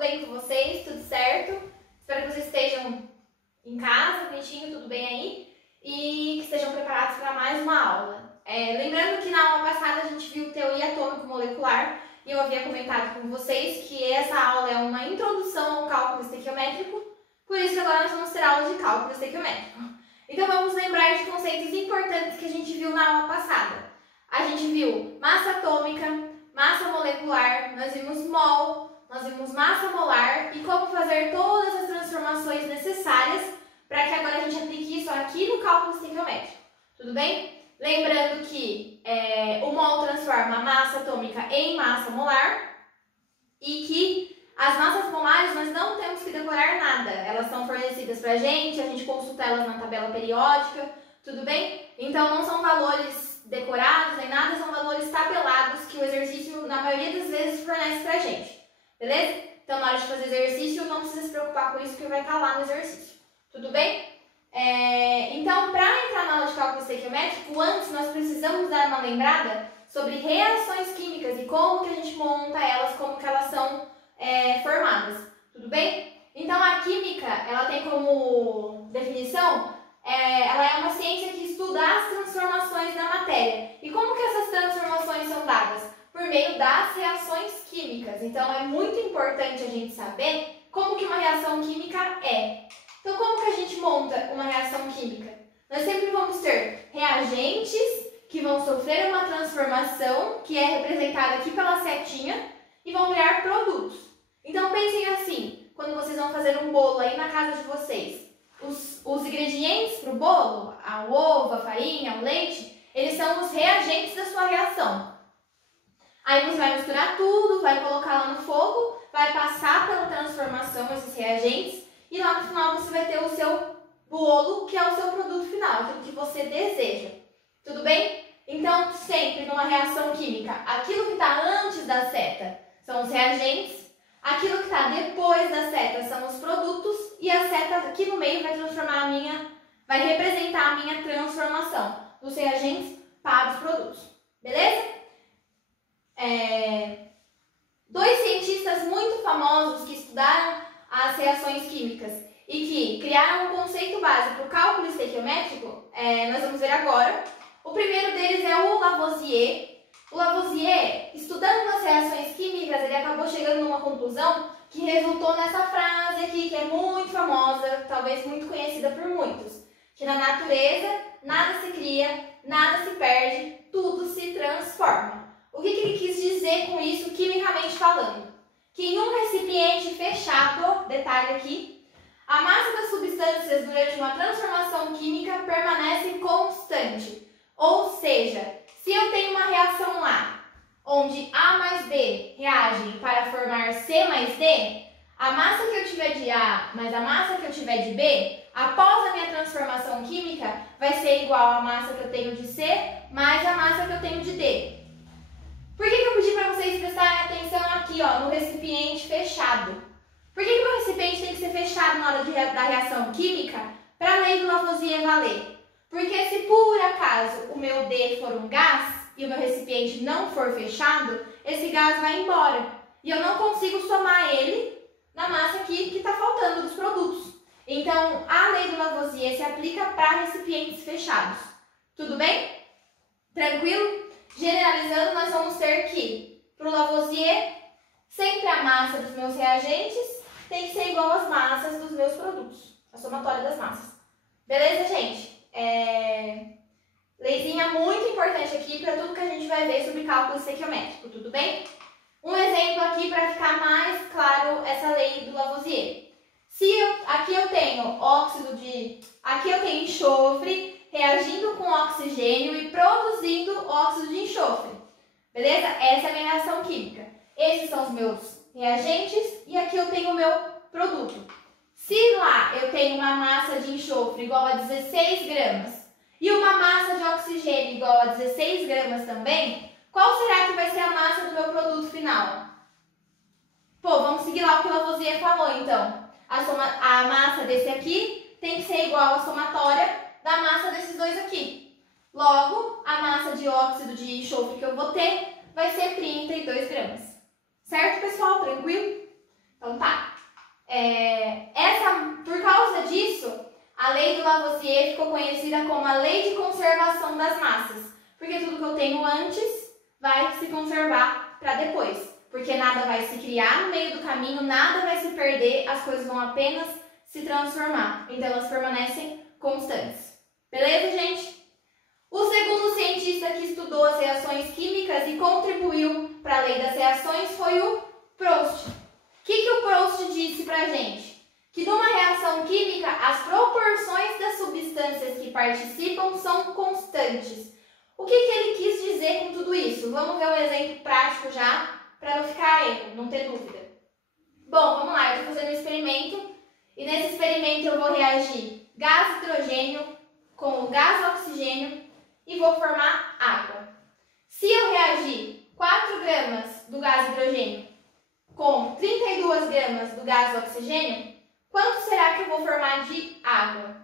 bem com vocês? Tudo certo? Espero que vocês estejam em casa, bonitinho, tudo bem aí? E que estejam preparados para mais uma aula. Lembrando que na aula passada a gente viu teoria atômico molecular e eu havia comentado com vocês que essa aula é uma introdução ao cálculo estequiométrico, por isso que agora nós vamos ter aula de cálculo estequiométrico. Então vamos lembrar de conceitos importantes que a gente viu na aula passada. A gente viu massa atômica, massa molecular, nós vimos mol, nós vimos massa molar e como fazer todas as transformações necessárias para que agora a gente aplique isso aqui no cálculo estequiométrico. Tudo bem? Lembrando que o mol transforma a massa atômica em massa molar e que as massas molares nós não temos que decorar nada. Elas são fornecidas para a gente consulta elas na tabela periódica, tudo bem? Então não são valores decorados nem nada, são valores tabelados que o exercício na maioria das vezes fornece para a gente, beleza? Então na hora de fazer exercício não precisa se preocupar com isso que vai estar lá no exercício, tudo bem? Então, para entrar na aula de cálculo estequiométrico, antes nós precisamos dar uma lembrada sobre reações químicas e como que a gente monta elas, como que elas são formadas, tudo bem? Então, a química, ela tem como definição, ela é uma ciência que estuda as transformações da matéria. E como que essas transformações são dadas? Por meio das reações químicas. Então, é muito importante a gente saber como que uma reação química é. Então, como que a gente monta uma reação química? Nós sempre vamos ter reagentes que vão sofrer uma transformação, que é representada aqui pela setinha, e vão virar produtos. Então, pensem assim, quando vocês vão fazer um bolo aí na casa de vocês, os ingredientes para o bolo, a ovo, a farinha, o leite, eles são os reagentes da sua reação. Aí você vai misturar tudo, vai colocar lá no fogo, vai passar pela transformação esses reagentes, e lá no final você vai ter o seu bolo, que é o seu produto final, aquilo que você deseja. Tudo bem? Então, sempre numa reação química, aquilo que está antes da seta são os reagentes, aquilo que está depois da seta são os produtos, e a seta aqui no meio vai representar a minha transformação dos reagentes para os produtos. Beleza? Dois cientistas muito famosos que estudaram as reações químicas e que criaram um conceito básico para o cálculo estequiométrico, nós vamos ver agora. O primeiro deles é o Lavoisier. O Lavoisier, estudando as reações químicas, ele acabou chegando numa conclusão que resultou nessa frase aqui, que é muito famosa, talvez muito conhecida por muitos, que na natureza nada se cria, nada se perde, tudo se transforma. O que ele quis dizer com isso, quimicamente falando? Que em um recipiente fechado, detalhe aqui, a massa das substâncias durante uma transformação química permanece constante. Ou seja, se eu tenho uma reação lá, onde A mais B reagem para formar C mais D, a massa que eu tiver de A mais a massa que eu tiver de B, após a minha transformação química, vai ser igual à massa que eu tenho de C mais a massa que eu tenho de D. Por que eu pedi para vocês prestarem atenção aqui, ó, no recipiente fechado? Por que o meu recipiente tem que ser fechado na hora da reação química para a lei do Lavoisier valer? Porque se por acaso o meu D for um gás e o meu recipiente não for fechado, esse gás vai embora. E eu não consigo somar ele na massa aqui que está faltando dos produtos. Então, a lei do Lavoisier se aplica para recipientes fechados. Tudo bem? Tranquilo? Generalizando, nós vamos ter que, para o Lavoisier, sempre a massa dos meus reagentes tem que ser igual às massas dos meus produtos. A somatória das massas. Beleza, gente? Leizinha muito importante aqui para tudo que a gente vai ver sobre cálculo estequiométrico, tudo bem? Um exemplo aqui para ficar mais claro essa lei do Lavoisier. Aqui eu tenho enxofre reagindo com oxigênio e produzindo óxido de enxofre. Beleza? Essa é a minha reação química. Esses são os meus reagentes e aqui eu tenho o meu produto. Se lá eu tenho uma massa de enxofre igual a 16 gramas e uma massa de oxigênio igual a 16 gramas também, qual será que vai ser a massa do meu produto final? Pô, vamos seguir lá o que o Lavoisier falou então. A massa desse aqui tem que ser igual à somatória da massa desses dois aqui. Logo, a massa de óxido de enxofre que eu vou ter vai ser 32 gramas. Certo, pessoal? Tranquilo? Então tá. Lavoisier ficou conhecida como a lei de conservação das massas, porque tudo que eu tenho antes vai se conservar para depois, porque nada vai se criar no meio do caminho, nada vai se perder, as coisas vão apenas se transformar, então elas permanecem constantes. Beleza, gente? O segundo cientista que estudou as reações químicas e contribuiu para a lei das reações foi o Proust. O que o Proust disse para a gente? Que numa reação química, as proporções das substâncias que participam são constantes. O que ele quis dizer com tudo isso? Vamos ver um exemplo prático já, para não ficar erro, não ter dúvida. Bom, vamos lá, eu estou fazendo um experimento, e nesse experimento eu vou reagir gás hidrogênio com o gás oxigênio e vou formar água. Se eu reagir 4 gramas do gás hidrogênio com 32 gramas do gás oxigênio, quanto será que eu vou formar de água?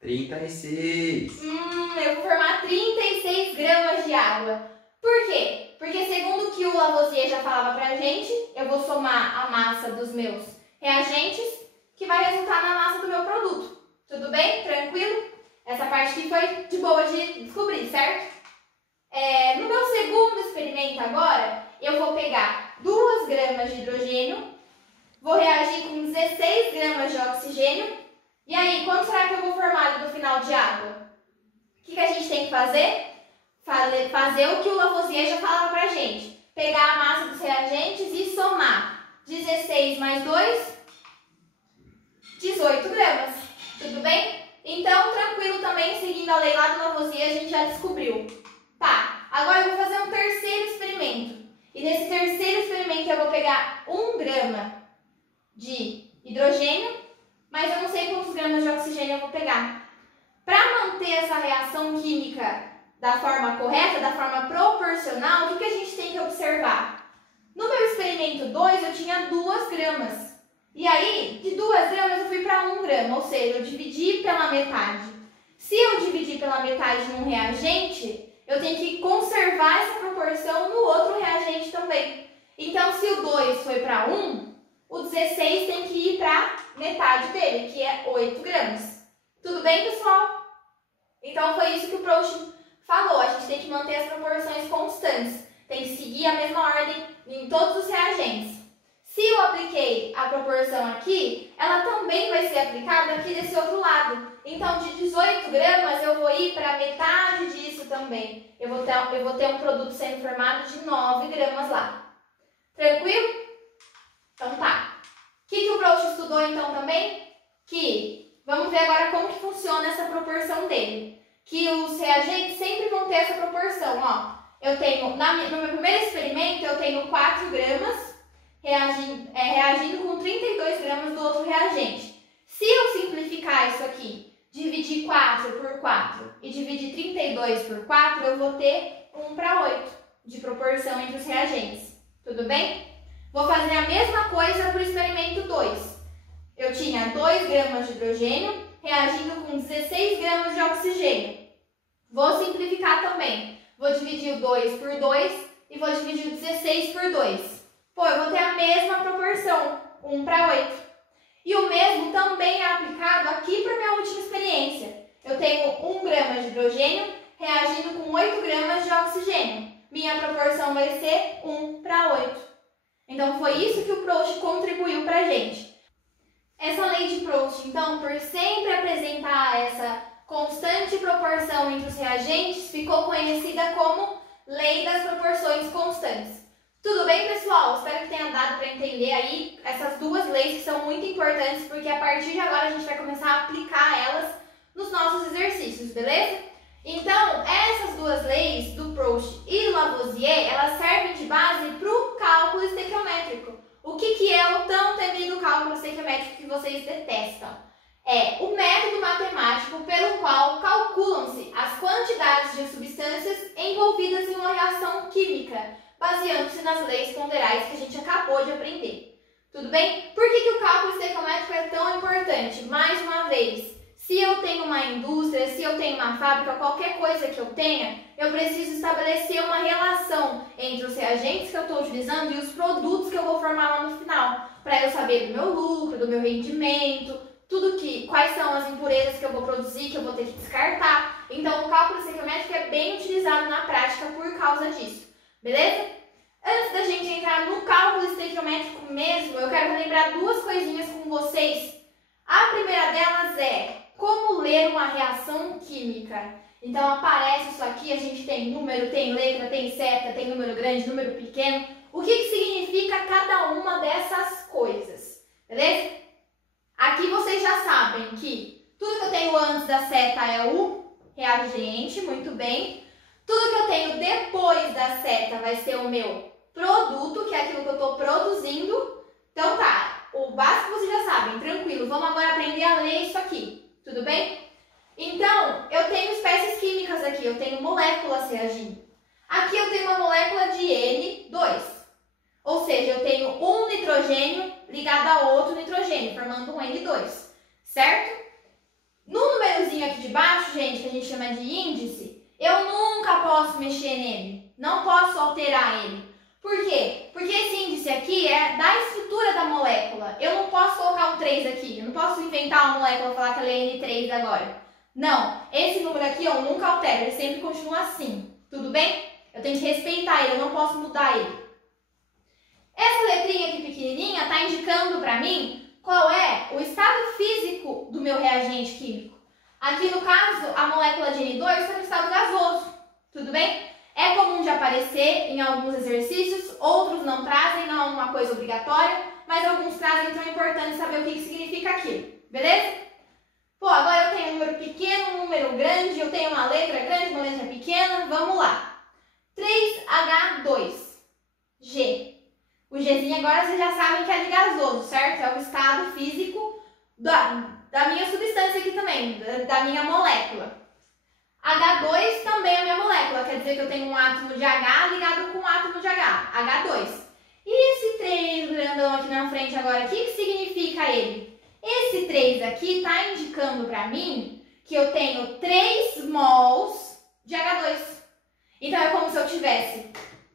36. Eu vou formar 36 gramas de água. Por quê? Porque segundo o que o Lavoisier já falava pra gente, eu vou somar a massa dos meus reagentes, que vai resultar na massa do meu produto. Tudo bem? Tranquilo? Essa parte aqui foi de boa de descobrir, certo? No meu segundo experimento agora, eu vou pegar 2 gramas de hidrogênio, vou reagir com 16 gramas de oxigênio, e aí, quanto será que eu vou formar ali no final de água? O que a gente tem que fazer? Fazer o que o Lavoisier já falava pra gente. Pegar a massa dos reagentes e somar 16 mais 2, 18 gramas. Tudo bem? Então, tranquilo também, seguindo a lei lá do Lavoisier, a gente já descobriu. Tá, agora eu vou fazer um terceiro experimento. E nesse terceiro experimento eu vou pegar 1 grama de hidrogênio, mas eu não sei quantos gramas de oxigênio eu vou pegar. Para manter essa reação química da forma correta, da forma proporcional, o que a gente tem que observar? No meu experimento 2, eu tinha 2 gramas. E aí, de 2 gramas, eu fui para 1 grama, ou seja, eu dividi pela metade. Se eu dividir pela metade num reagente, eu tenho que conservar essa proporção no outro reagente também. Então, se o 2 foi para 1, o 16 tem que ir para metade dele, que é 8 gramas. Tudo bem, pessoal? Então, foi isso que o Proust falou. A gente tem que manter as proporções constantes. Tem que seguir a mesma ordem em todos os reagentes. Se eu apliquei a proporção aqui, ela também vai ser aplicada aqui desse outro lado. Então, de 18 gramas, eu vou ir para metade disso também. Eu vou ter um produto sendo formado de 9 gramas lá. Tranquilo? Então tá. O que o Proust estudou então também? Vamos ver agora como que funciona essa proporção dele. Que os reagentes sempre vão ter essa proporção, ó. Eu tenho, no meu primeiro experimento, eu tenho 4 gramas reagindo com 32 gramas do outro reagente. Se eu simplificar isso aqui, dividir 4 por 4 e dividir 32 por 4, eu vou ter 1 para 8 de proporção entre os reagentes. Tudo bem? Vou fazer a mesma coisa para o experimento 2. Eu tinha 2 gramas de hidrogênio reagindo com 16 gramas de oxigênio. Vou simplificar também. Vou dividir o 2 por 2 e vou dividir o 16 por 2. Pô, eu vou ter a mesma proporção, 1 para 8. E o mesmo também é aplicado aqui para a minha última experiência. Eu tenho 1 grama de hidrogênio reagindo com 8 gramas de oxigênio. Minha proporção vai ser 1 para 8. Então, foi isso que o Proust contribuiu para a gente. Essa lei de Proust, então, por sempre apresentar essa constante proporção entre os reagentes, ficou conhecida como lei das proporções constantes. Tudo bem, pessoal? Espero que tenha dado para entender aí essas duas leis que são muito importantes, porque a partir de agora a gente vai começar a aplicar elas nos nossos exercícios, beleza? Então, essas duas leis do Proust e do Lavoisier, elas servem de base para o cálculo estequiométrico. O que é o tão temido cálculo estequiométrico que vocês detestam? É o método matemático pelo qual calculam-se as quantidades de substâncias envolvidas em uma reação química, baseando-se nas leis ponderais que a gente acabou de aprender. Tudo bem? Por que o cálculo estequiométrico é tão importante? Mais uma vez, se eu tenho uma indústria, se eu tenho uma fábrica, qualquer coisa que eu tenha, eu preciso estabelecer uma relação entre os reagentes que eu estou utilizando e os produtos que eu vou formar lá no final, para eu saber do meu lucro, do meu rendimento, quais são as impurezas que eu vou produzir, que eu vou ter que descartar. Então, o cálculo estequiométrico é bem utilizado na prática por causa disso, beleza? Antes da gente entrar no cálculo estequiométrico mesmo, eu quero lembrar duas coisinhas com vocês. A primeira delas é como ler uma reação química. Então, aparece isso aqui, a gente tem número, tem letra, tem seta, tem número grande, número pequeno. O que significa cada uma dessas coisas, beleza? Aqui vocês já sabem que tudo que eu tenho antes da seta é o reagente, muito bem. Tudo que eu tenho depois da seta vai ser o meu produto, que é aquilo que eu estou produzindo. Então tá, o básico vocês já sabem, tranquilo. Vamos agora aprender a ler isso aqui, tudo bem? Então, eu tenho espécies químicas aqui, eu tenho moléculas reagindo. Aqui eu tenho uma molécula de N2, ou seja, eu tenho um nitrogênio ligado a outro nitrogênio, formando um N2, certo? No númerozinho aqui de baixo, gente, que a gente chama de índice, eu nunca posso mexer nele, não posso alterar ele. Por quê? Porque esse índice aqui é da estrutura da molécula. Eu não posso colocar um 3 aqui, eu não posso inventar uma molécula e falar que ela é N3 agora. Não, esse número aqui eu nunca altero, ele sempre continua assim, tudo bem? Eu tenho que respeitar ele, eu não posso mudar ele. Essa letrinha aqui pequenininha está indicando para mim qual é o estado físico do meu reagente químico. Aqui no caso, a molécula de N2 está no estado gasoso, tudo bem? É comum de aparecer em alguns exercícios, outros não trazem, não é uma coisa obrigatória, mas alguns trazem, então é importante saber o que significa aquilo, beleza? Pô, agora eu tenho um número pequeno, um número grande, eu tenho uma letra grande, uma letra pequena, vamos lá. 3H2G. O Gzinho agora vocês já sabem que é de gasoso, certo? É o estado físico da minha substância aqui também, da minha molécula. H2 também é a minha molécula, quer dizer que eu tenho um átomo de H ligado com um átomo de H, H2. E esse 3 grandão aqui na frente agora, o que significa ele? Esse 3 aqui está indicando para mim que eu tenho 3 mols de H2. Então é como se eu tivesse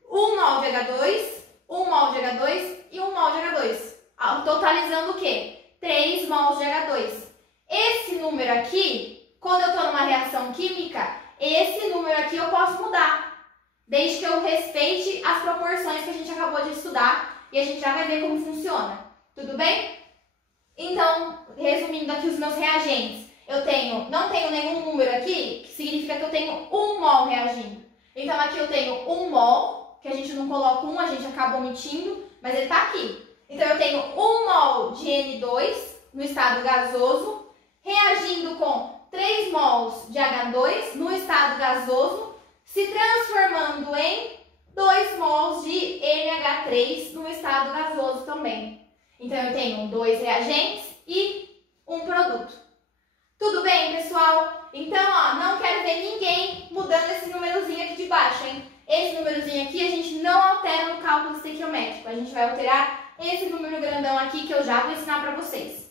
1 mol de H2, 1 mol de H2 e 1 mol de H2. Totalizando o quê? 3 mols de H2. Esse número aqui, quando eu estou numa reação química, esse número aqui eu posso mudar. Desde que eu respeite as proporções que a gente acabou de estudar e a gente já vai ver como funciona. Tudo bem? Então, resumindo aqui os meus reagentes, não tenho nenhum número aqui, que significa que eu tenho 1 mol reagindo. Então, aqui eu tenho 1 mol, que a gente não coloca 1, a gente acaba omitindo, mas ele está aqui. Então, eu tenho 1 mol de N2 no estado gasoso, reagindo com 3 mols de H2 no estado gasoso, se transformando em 2 mols de NH3 no estado gasoso também. Então, eu tenho 2 reagentes e um produto. Tudo bem, pessoal? Então, ó, não quero ver ninguém mudando esse númerozinho aqui de baixo, hein? Esse númerozinho aqui a gente não altera no cálculo estequiométrico. A gente vai alterar esse número grandão aqui que eu já vou ensinar para vocês.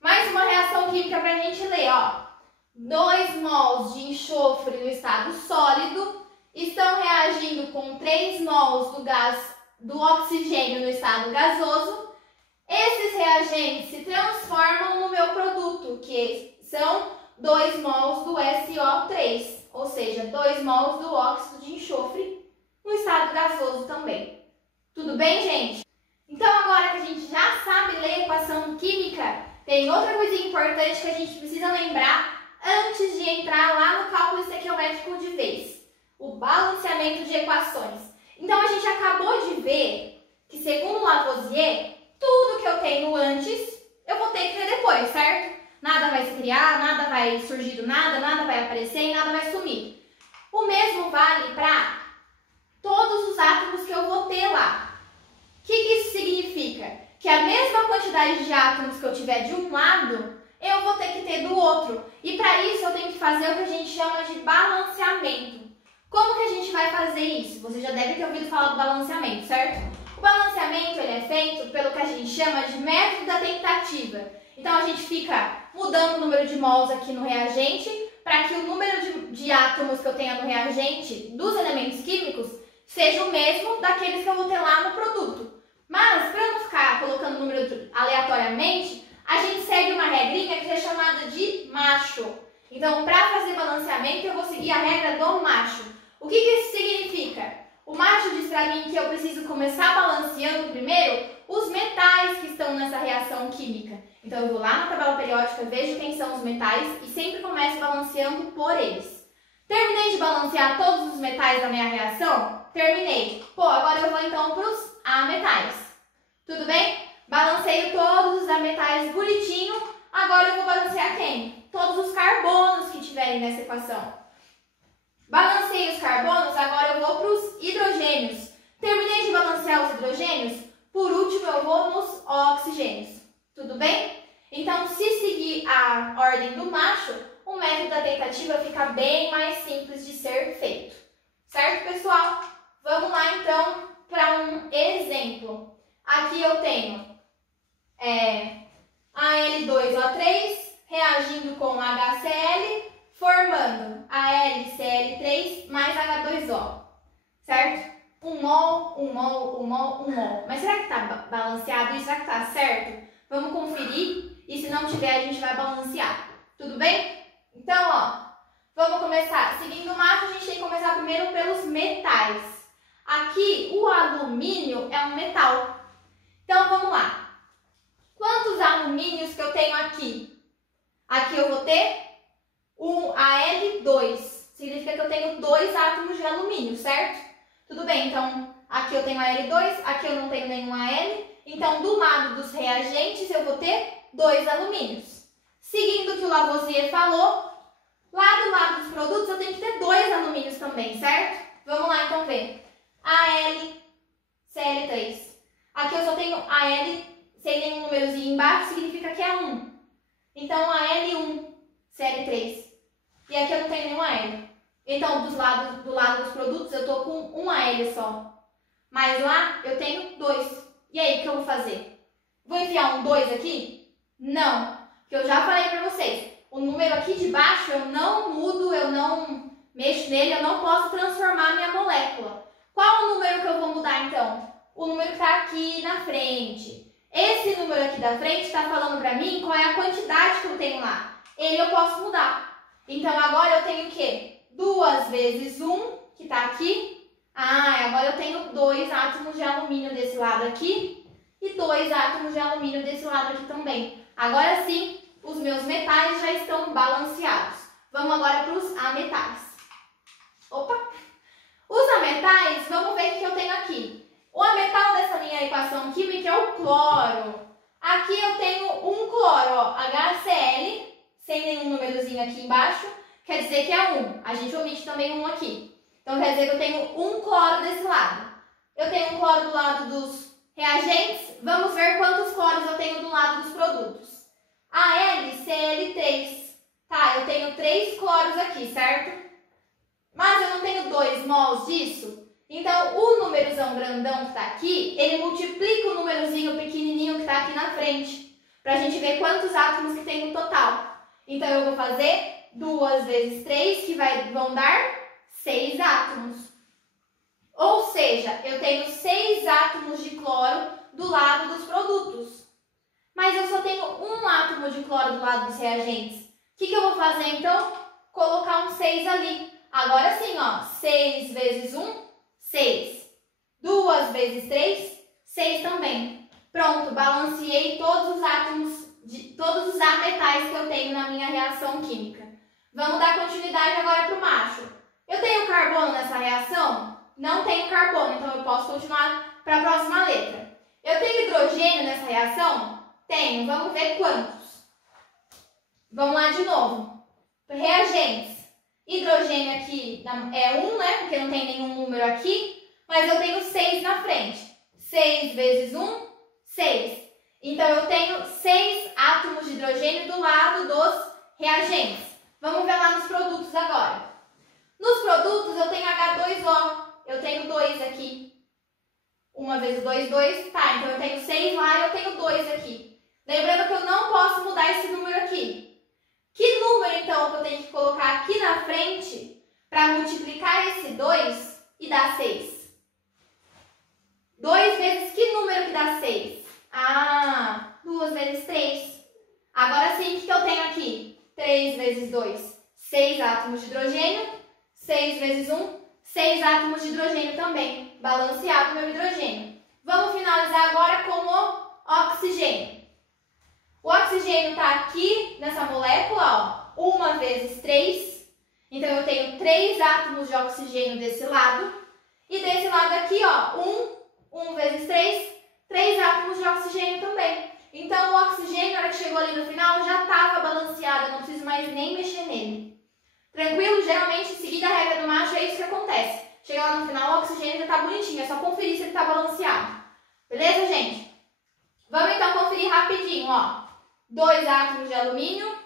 Mais uma reação química para a gente ler, ó. 2 mols de enxofre no estado sólido estão reagindo com 3 mols do oxigênio no estado gasoso. Esses reagentes se transformam no meu produto, que são 2 mols do SO3, ou seja, 2 mols do óxido de enxofre no estado gasoso também. Tudo bem, gente? Então, agora que a gente já sabe ler equação química, tem outra coisinha importante que a gente precisa lembrar antes de entrar lá no cálculo estequiométrico de vez: o balanceamento de equações. Então, a gente acabou de ver que, segundo Lavoisier, tudo que eu tenho antes, eu vou ter que ter depois, certo? Nada vai se criar, nada vai surgir do nada, nada vai aparecer e nada vai sumir. O mesmo vale para todos os átomos que eu vou ter lá. O que isso significa? Que a mesma quantidade de átomos que eu tiver de um lado, eu vou ter que ter do outro. E para isso eu tenho que fazer o que a gente chama de balanceamento. Como que a gente vai fazer isso? Você já deve ter ouvido falar do balanceamento, certo? O balanceamento ele é feito pelo que a gente chama de método da tentativa. Então a gente fica mudando o número de mols aqui no reagente para que o número de átomos que eu tenha no reagente dos elementos químicos seja o mesmo daqueles que eu vou ter lá no produto. Mas para não ficar colocando número aleatoriamente, a gente segue uma regrinha que é chamada de macho. Então, para fazer balanceamento, eu vou seguir a regra do macho. O que isso significa? O macho diz para mim que eu preciso começar balanceando primeiro os metais que estão nessa reação química. Então, eu vou lá na tabela periódica, vejo quem são os metais e sempre começo balanceando por eles. Terminei de balancear todos os metais da minha reação? Terminei. Pô, agora eu vou então para os ametais. Tudo bem? Balanceio todos os ametais bonitinho. Agora eu vou balancear quem? Todos os carbonos que tiverem nessa equação. Balancei os carbonos, agora eu vou para os hidrogênios. Terminei de balancear os hidrogênios, por último eu vou nos oxigênios. Tudo bem? Então, se seguir a ordem do macho, o método da tentativa fica bem mais simples de ser feito. Certo, pessoal? Vamos lá, então, para um exemplo. Aqui eu tenho Al2O3 reagindo com HCl, formando AlCl3 mais H2O, certo? 1 mol, 1 mol, 1 mol, 1 mol. Mas será que está balanceado isso? Será que está certo? Vamos conferir e se não tiver a gente vai balancear. Tudo bem? Então, ó, vamos começar. Seguindo o macho, a gente tem que começar primeiro pelos metais. Aqui, o alumínio é um metal. Então, vamos lá. Quantos alumínios que eu tenho aqui? Aqui eu vou ter um Al2. Significa que eu tenho 2 átomos de alumínio, certo? Tudo bem, então aqui eu tenho Al2, aqui eu não tenho nenhum Al. Então, do lado dos reagentes, eu vou ter 2 alumínios. Seguindo o que o Lavoisier falou, lá do lado dos produtos eu tenho que ter 2 alumínios também, certo? Vamos lá, então, ver. AlCl3. Aqui eu só tenho Al sem nenhum númerozinho embaixo, significa que é 1. Então, Al1Cl3. E aqui eu não tenho nenhum Al. Então, do lado dos produtos, eu estou com um Al só. Mas lá, eu tenho 2. E aí, o que eu vou fazer? Vou enfiar um 2 aqui? Não. Porque eu já falei para vocês. O número aqui de baixo, eu não mudo, eu não mexo nele, eu não posso transformar a minha molécula. Qual o número que eu vou mudar, então? O número que está aqui na frente. Esse número aqui da frente está falando para mim qual é a quantidade que eu tenho lá. Ele eu posso mudar. Então, agora eu tenho o quê? 2 vezes 1, que está aqui. Agora eu tenho 2 átomos de alumínio desse lado aqui e 2 átomos de alumínio desse lado aqui também. Agora sim, os meus metais já estão balanceados. Vamos agora para os ametais. Opa! Os ametais, vamos ver o que eu tenho aqui. O ametal dessa minha equação química é o cloro. Aqui eu tenho um cloro, ó, HCl, sem nenhum númerozinho aqui embaixo, quer dizer que é 1. A gente omite também 1 aqui. Então, quer dizer que eu tenho um cloro desse lado. Eu tenho um cloro do lado dos reagentes. Vamos ver quantos cloros eu tenho do lado dos produtos. AlCl3. Tá, eu tenho 3 cloros aqui, certo? Mas eu não tenho 2 mols disso. Então, o númerozão grandão que está aqui, ele multiplica o númerozinho pequenininho que está aqui na frente. Para a gente ver quantos átomos que tem no total. Então, eu vou fazer 2 vezes 3, que vão dar 6 átomos. Ou seja, eu tenho 6 átomos de cloro do lado dos produtos. Mas eu só tenho um átomo de cloro do lado dos reagentes. O que eu vou fazer então? Colocar um 6 ali. Agora sim, ó, 6 vezes 1, 6. 2 vezes 3, 6 também. Pronto, balanceei todos os átomos, todos os ametais que eu tenho na minha reação química. Vamos dar continuidade agora para o macho. Eu tenho carbono nessa reação? Não tenho carbono, então eu posso continuar para a próxima letra. Eu tenho hidrogênio nessa reação? Tenho. Vamos ver quantos. Vamos lá de novo. Reagentes. Hidrogênio aqui é 1, né? Porque não tem nenhum número aqui. Mas eu tenho 6 na frente. 6 vezes 1, 6. Então, eu tenho 6 átomos de hidrogênio do lado dos reagentes. Vamos ver lá nos produtos agora. Nos produtos, eu tenho H2O. Eu tenho 2 aqui. 1 vezes 2, 2. Tá, então eu tenho 6 lá e eu tenho 2 aqui. Lembrando que eu não posso mudar esse número aqui. Que número, então, que eu tenho que colocar aqui na frente para multiplicar esse 2 e dar 6? 2 vezes que número que dá 6? 2 vezes 3. 2, 6 átomos de hidrogênio. 6 vezes 1, 6 átomos de hidrogênio também. Balanceado meu hidrogênio. Vamos finalizar agora com o oxigênio. O oxigênio está aqui nessa molécula, ó, 1 vezes 3. Então, eu tenho 3 átomos de oxigênio desse lado. E desse lado aqui, ó, 1 vezes 3, 3 átomos de oxigênio também. Então, o oxigênio, na hora que chegou ali no final, já estava balanceado, eu não preciso mais nem mexer nele. Tranquilo? Geralmente, seguindo a regra do macho, é isso que acontece. Chega lá no final, o oxigênio já está bonitinho, é só conferir se ele está balanceado. Beleza, gente? Vamos então conferir rapidinho, ó. 2 átomos de alumínio,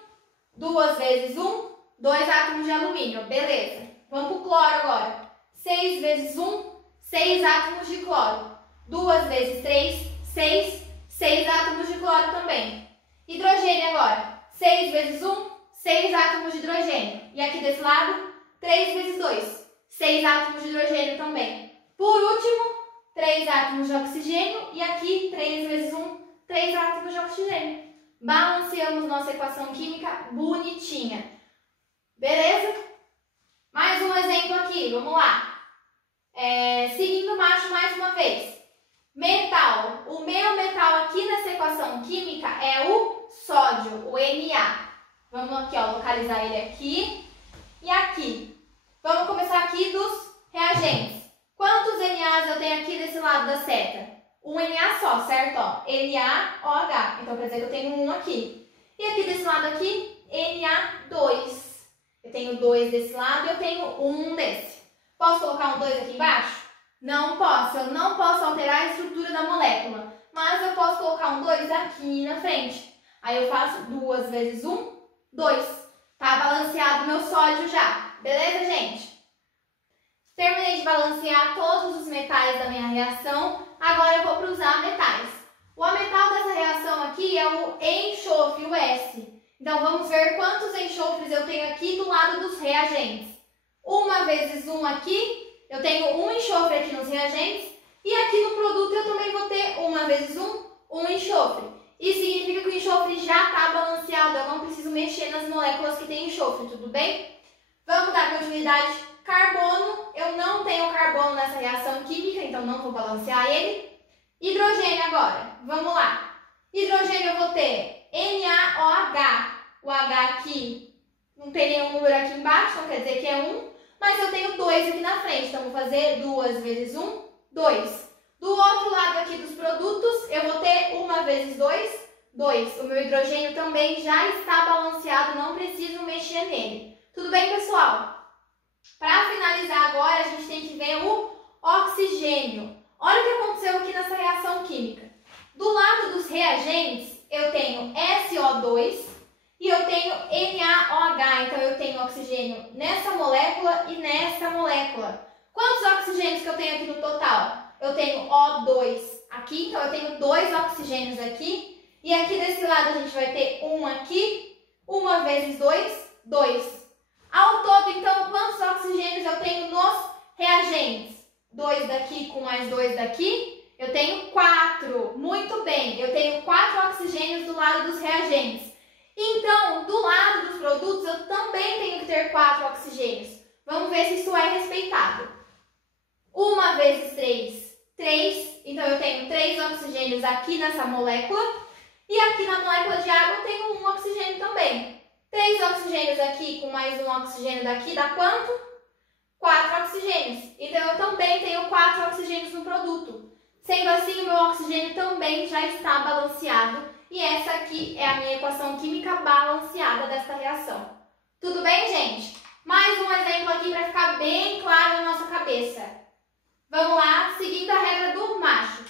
2 vezes 1, 2 átomos de alumínio, beleza. Vamos para o cloro agora. 6 vezes 1, 6 átomos de cloro. 2 vezes 3, 6 átomos de cloro também. Hidrogênio agora. 6 vezes 1, 6 átomos de hidrogênio. E aqui desse lado, 3 vezes 2, 6 átomos de hidrogênio também. Por último, 3 átomos de oxigênio. E aqui, 3 vezes 1, 3 átomos de oxigênio. Balanceamos nossa equação química bonitinha. Beleza? Mais um exemplo aqui, vamos lá. Seguindo o macho mais uma vez. Metal. O meu metal aqui nessa equação química é o sódio, o Na. Vamos aqui, ó, localizar ele aqui e aqui. Vamos começar aqui dos reagentes. Quantos NAs eu tenho aqui desse lado da seta? Um Na só, certo? Ó, NaOH. Então, quer dizer que eu tenho um aqui. E aqui desse lado aqui, Na2. Eu tenho 2 desse lado e eu tenho um desse. Posso colocar um 2 aqui embaixo? Não posso. Eu não posso alterar a estrutura da molécula. Mas eu posso colocar um 2 aqui na frente. Aí eu faço 2 vezes 1, 2. Tá balanceado meu sódio já. Beleza, gente? Terminei de balancear todos os metais da minha reação. Agora eu vou para os ametais. O ametal dessa reação aqui é o enxofre, o S. Então, vamos ver quantos enxofres eu tenho aqui do lado dos reagentes. 1 vezes 1 aqui, eu tenho um enxofre aqui nos reagentes. E aqui no produto eu também vou ter 1 vezes 1 enxofre. Isso significa que o enxofre já está balanceado, eu não preciso mexer nas moléculas que tem enxofre, tudo bem? Vamos dar continuidade. Carbono, eu não tenho carbono nessa reação química, então não vou balancear ele. Hidrogênio agora, vamos lá. Hidrogênio eu vou ter NaOH. O H aqui, não tem nenhum número aqui embaixo, então quer dizer que é 1. Mas eu tenho 2 aqui na frente, então vou fazer 2 vezes 1, 2. Do outro lado aqui dos produtos, eu vou ter 1 vezes 2, 2. O meu hidrogênio também já está balanceado, não preciso mexer nele. Tudo bem, pessoal? Para finalizar agora, a gente tem que ver o oxigênio. Olha o que aconteceu aqui nessa reação química. Do lado dos reagentes, eu tenho SO2 e eu tenho NaOH. Então, eu tenho oxigênio nessa molécula e nessa molécula. Quantos oxigênios que eu tenho aqui no total? Eu tenho O2 aqui, então eu tenho 2 oxigênios aqui. E aqui desse lado a gente vai ter 1 aqui. 1 vezes 2, 2. Ao todo, então, quantos oxigênios eu tenho nos reagentes? 2 daqui com mais 2 daqui, eu tenho 4. Muito bem, eu tenho 4 oxigênios do lado dos reagentes. Então, do lado dos produtos, eu também tenho que ter 4 oxigênios. Vamos ver se isso é respeitado. 1 vezes 3, 3. Então, eu tenho 3 oxigênios aqui nessa molécula. E aqui na molécula de água eu tenho 1 oxigênio também. 3 oxigênios aqui com mais 1 oxigênio daqui dá quanto? 4 oxigênios. Então, eu também tenho 4 oxigênios no produto. Sendo assim, o meu oxigênio também já está balanceado. E essa aqui é a minha equação química balanceada desta reação. Tudo bem, gente? Mais um exemplo aqui para ficar bem claro na nossa cabeça. Vamos lá, seguindo a regra do macho.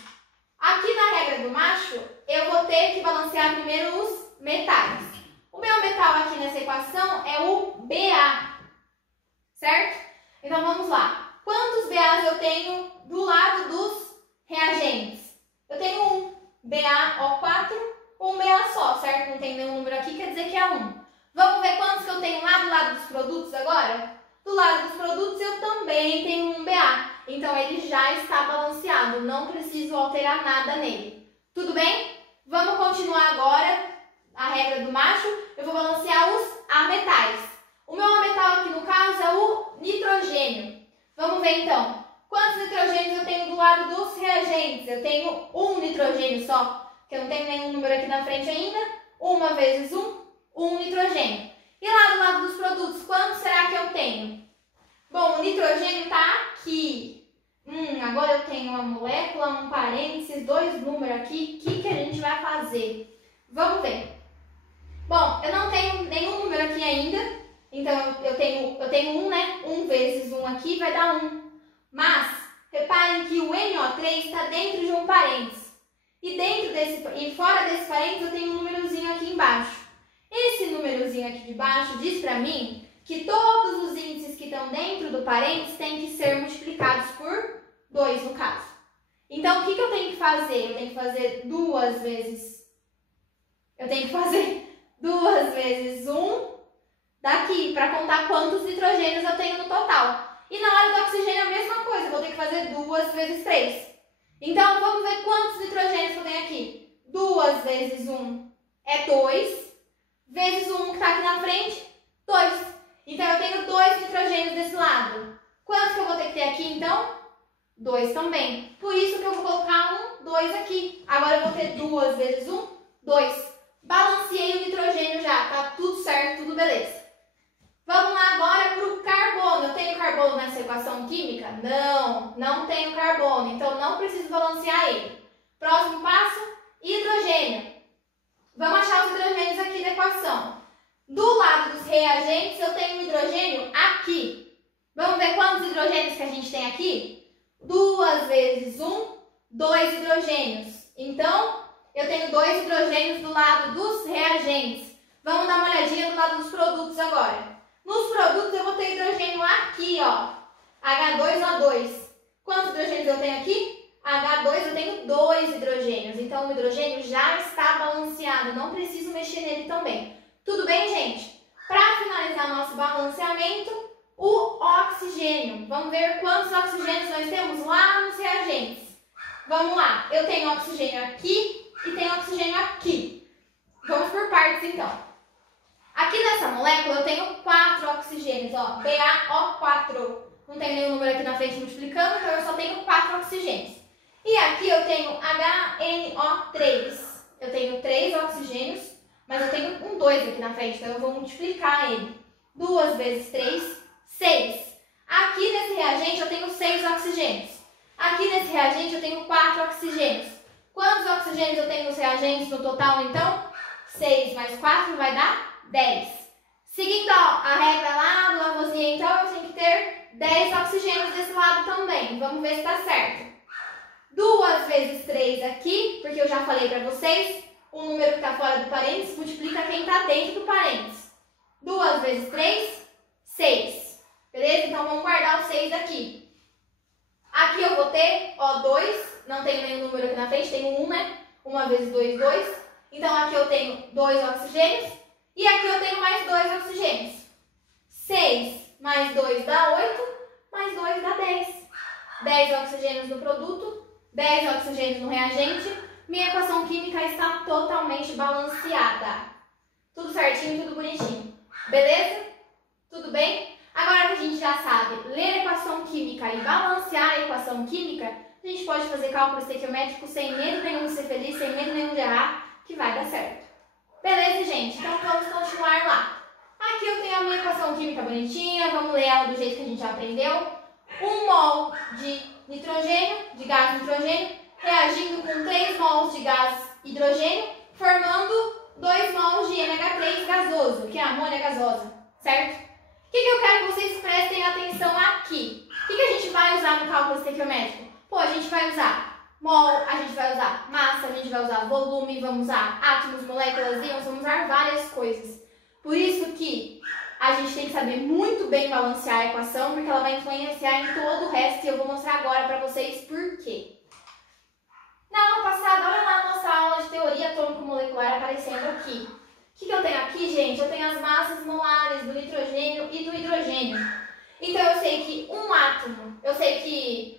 Aqui na regra do macho, eu vou ter que balancear primeiro os metais. O meu metal aqui nessa equação é o Ba, certo? Então, vamos lá. Quantos Bas eu tenho do lado dos reagentes? Eu tenho 1. BaO4, um Ba só, certo? Não tem nenhum número aqui, quer dizer que é 1. Vamos ver quantos que eu tenho lá do lado dos produtos agora? Do lado dos produtos eu também tenho um Ba. Então, ele já está balanceado, não preciso alterar nada nele. Tudo bem? Vamos continuar agora a regra do macho. Eu vou balancear os ametais. O meu ametal aqui no caso é o nitrogênio. Vamos ver então. Quantos nitrogênios eu tenho do lado dos reagentes? Eu tenho um nitrogênio só, que eu não tenho nenhum número aqui na frente ainda. 1 vezes 1, 1 nitrogênio. E lá do lado dos produtos, quantos será que eu tenho? Bom, o nitrogênio está aqui. Agora eu tenho uma molécula, um parênteses, 2 números aqui. O que a gente vai fazer? Vamos ver. Bom, eu não tenho nenhum número aqui ainda. Então, eu tenho 1, né? 1 vezes 1 aqui vai dar 1. Mas, reparem que o NO3 está dentro de um parênteses. E fora desse parênteses eu tenho um númerozinho aqui embaixo. Esse númerozinho aqui de baixo diz para mim que todos os índices que estão dentro do parênteses têm que ser multiplicados por 2 no caso. Então, o que eu tenho que fazer? Eu tenho que fazer 2 vezes... Eu tenho que fazer 2 vezes 1 daqui, para contar quantos nitrogênios eu tenho no total. E na hora do oxigênio é a mesma coisa, eu vou ter que fazer 2 vezes 3. Então, vamos ver quantos nitrogênios eu tenho aqui. 2 vezes 1 é 2, vezes 1 que está aqui na frente, 2. Então, eu tenho 2 nitrogênios desse lado. Quantos que eu vou ter que ter aqui, então? 2 também. Por isso que eu vou colocar 2 aqui. Agora, eu vou ter 2 vezes 1, 2. Balanceei o nitrogênio já, tá tudo certo, tudo beleza. Vamos lá agora para o carbono. Eu tenho carbono nessa equação química? Não, não tenho carbono, então não preciso balancear ele. Próximo passo, hidrogênio. Vamos achar os hidrogênios aqui da equação. Do lado dos reagentes, eu tenho um hidrogênio aqui. Vamos ver quantos hidrogênios que a gente tem aqui? 2 vezes 1, 2 hidrogênios. Então, eu tenho 2 hidrogênios do lado dos reagentes. Vamos dar uma olhadinha do lado dos produtos agora. Nos produtos eu vou ter hidrogênio aqui, ó. H2O2. Quantos hidrogênios eu tenho aqui? H2 eu tenho 2 hidrogênios. Então o hidrogênio já está balanceado. Não preciso mexer nele também. Tudo bem, gente? Para finalizar nosso balanceamento, o oxigênio. Vamos ver quantos oxigênios nós temos lá nos reagentes. Vamos lá. Eu tenho oxigênio aqui e tenho oxigênio aqui. Vamos por partes, então. Aqui nessa molécula eu tenho 4 oxigênios, ó, BaO4. Não tem nenhum número aqui na frente multiplicando, então eu só tenho 4 oxigênios. E aqui eu tenho HNO3. Eu tenho 3 oxigênios, mas eu tenho um 2 aqui na frente, então eu vou multiplicar ele. 2 vezes 3, 6. Aqui nesse reagente eu tenho 6 oxigênios. Aqui nesse reagente eu tenho 4 oxigênios. Quantos oxigênios eu tenho nos reagentes no total, então? 6 mais 4 vai dar 10. Seguindo a regra lá do Lavoisier, então, eu tenho que ter 10 oxigênios desse lado também. Vamos ver se está certo. 2 vezes 3 aqui, porque eu já falei para vocês, o número que está fora do parênteses multiplica quem está dentro do parênteses. 2 vezes 3, 6. Beleza? Então, vamos guardar o 6 aqui. Aqui eu vou ter, ó, 2. Não tenho nenhum número aqui na frente, tenho 1, né? 1 vezes 2, 2. Então, aqui eu tenho 2 oxigênios. E aqui eu tenho mais 2 oxigênios. 6 mais 2 dá 8, mais 2 dá 10. 10 oxigênios no produto, 10 oxigênios no reagente. Minha equação química está totalmente balanceada. Tudo certinho, tudo bonitinho. Beleza? Tudo bem? Agora que a gente já sabe ler a equação química e balancear a equação química, a gente pode fazer cálculo estequiométrico sem medo nenhum de ser feliz, sem medo nenhum de errar, que vai dar certo. Beleza, gente? Então vamos continuar lá. Aqui eu tenho a minha equação química bonitinha, vamos ler ela do jeito que a gente já aprendeu. 1 mol de nitrogênio, de gás nitrogênio, reagindo com 3 mols de gás hidrogênio, formando 2 mols de NH3 gasoso, que é a amônia gasosa, certo? O que eu quero que vocês prestem atenção aqui? O que a gente vai usar no cálculo estequiométrico? Pô, a gente vai usar mol, a gente vai usar massa, a gente vai usar volume, vamos usar átomos, moléculas, íons, vamos usar várias coisas. Por isso que a gente tem que saber muito bem balancear a equação, porque ela vai influenciar em todo o resto e eu vou mostrar agora para vocês por quê. Na aula passada, olha lá a nossa aula de teoria atômico-molecular aparecendo aqui. O que eu tenho aqui, gente? Eu tenho as massas molares do nitrogênio e do hidrogênio. Então eu sei que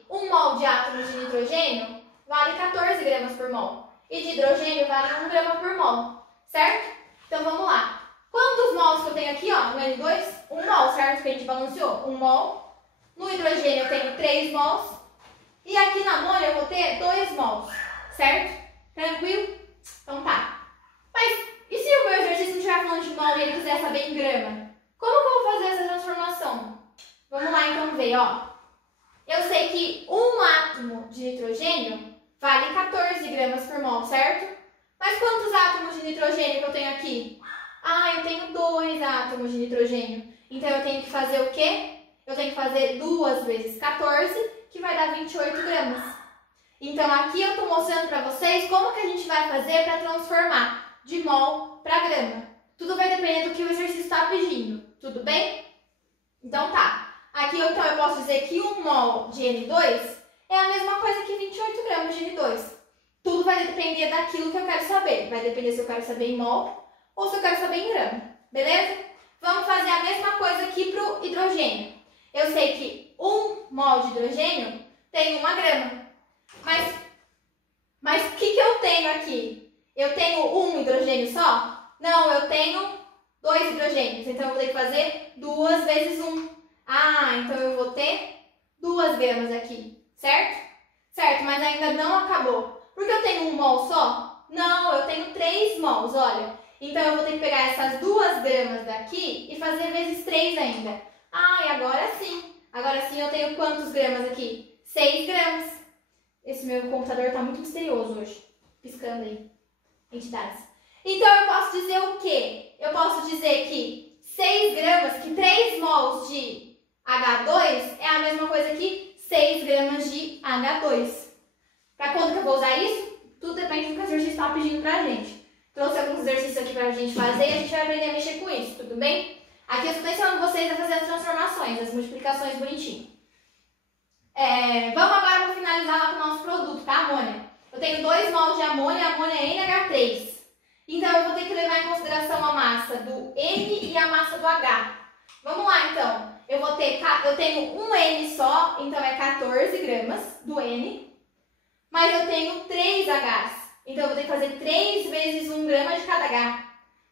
um mol de átomos de nitrogênio vale 14 gramas por mol. E de hidrogênio vale 1 grama por mol. Certo? Então vamos lá. Quantos mols que eu tenho aqui, ó, no N2? 1 mol, certo? Que a gente balanceou. 1 mol. No hidrogênio eu tenho 3 mols. E aqui na amônia eu vou ter 2 mols, certo? Tranquilo? Então tá. Mas e se o meu exercício não estiver falando de mol e ele quiser saber em grama? Como que eu vou fazer essa transformação? Vamos lá então ver, ó. Eu sei que um átomo de nitrogênio vale 14 gramas por mol, certo? Mas quantos átomos de nitrogênio que eu tenho aqui? Ah, eu tenho 2 átomos de nitrogênio. Então eu tenho que fazer o quê? Eu tenho que fazer 2 vezes 14, que vai dar 28 gramas. Então aqui eu estou mostrando para vocês como que a gente vai fazer para transformar de mol para grama. Tudo vai depender do que o exercício está pedindo. Tudo bem? Então tá. Aqui então eu posso dizer que 1 mol de N2 é a mesma coisa que 28 gramas de N2. Tudo vai depender daquilo que eu quero saber. Vai depender se eu quero saber em mol ou se eu quero saber em grama. Beleza? Vamos fazer a mesma coisa aqui para o hidrogênio. Eu sei que 1 mol de hidrogênio tem 1 grama. Mas o que eu tenho aqui? Eu tenho 1 hidrogênio só? Não, eu tenho 2 hidrogênios. Então eu vou ter que fazer 2 vezes 1. Ah, então eu vou ter 2 gramas aqui, certo? Certo, mas ainda não acabou. Porque eu tenho 1 mol só? Não, eu tenho 3 mols, olha. Então eu vou ter que pegar essas 2 gramas daqui e fazer vezes 3 ainda. Ah, e agora sim. Agora sim eu tenho quantos gramas aqui? 6 gramas. Esse meu computador está muito misterioso hoje. Piscando aí. Entidades. Então eu posso dizer o quê? Eu posso dizer que 6 gramas, que 3 mols de H2 é a mesma coisa que 6 gramas de H2. Para quando que eu vou usar isso? Tudo depende do que o exercício está pedindo para a gente. Trouxe alguns exercícios aqui para a gente fazer e a gente vai aprender a mexer com isso, tudo bem? Aqui eu estou ensinando vocês a fazer as transformações, as multiplicações bonitinho. Vamos agora para finalizar lá com o nosso produto, tá, amônia? Eu tenho 2 mols de amônia, a amônia é NH3. Então eu vou ter que levar em consideração a massa do N e a massa do H. Vamos lá então. Eu tenho um N só, então é 14 gramas do N. Mas eu tenho 3 Hs. Então eu vou ter que fazer 3 vezes 1 grama de cada H.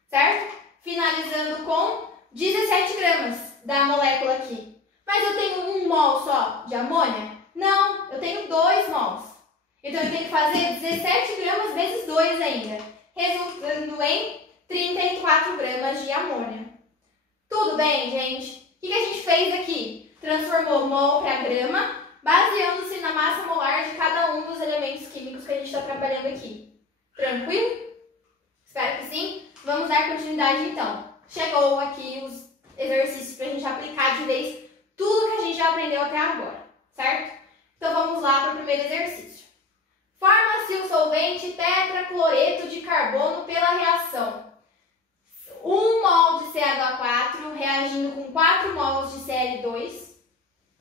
Certo? Finalizando com 17 gramas da molécula aqui. Mas eu tenho 1 mol só de amônia? Não, eu tenho 2 mols. Então eu tenho que fazer 17 gramas vezes 2 ainda, resultando em 34 gramas de amônia. Tudo bem, gente? O que a gente fez aqui? Transformou mol para grama, baseando-se na massa molar de cada um dos elementos químicos que a gente está trabalhando aqui. Tranquilo? Espero que sim. Vamos dar continuidade então. Chegou aqui os exercícios para a gente aplicar de vez tudo que a gente já aprendeu até agora, certo? Então vamos lá para o primeiro exercício. Forma-se o solvente tetracloreto de carbono pela reação. 1 mol de CH4 reagindo com 4 mols de Cl2,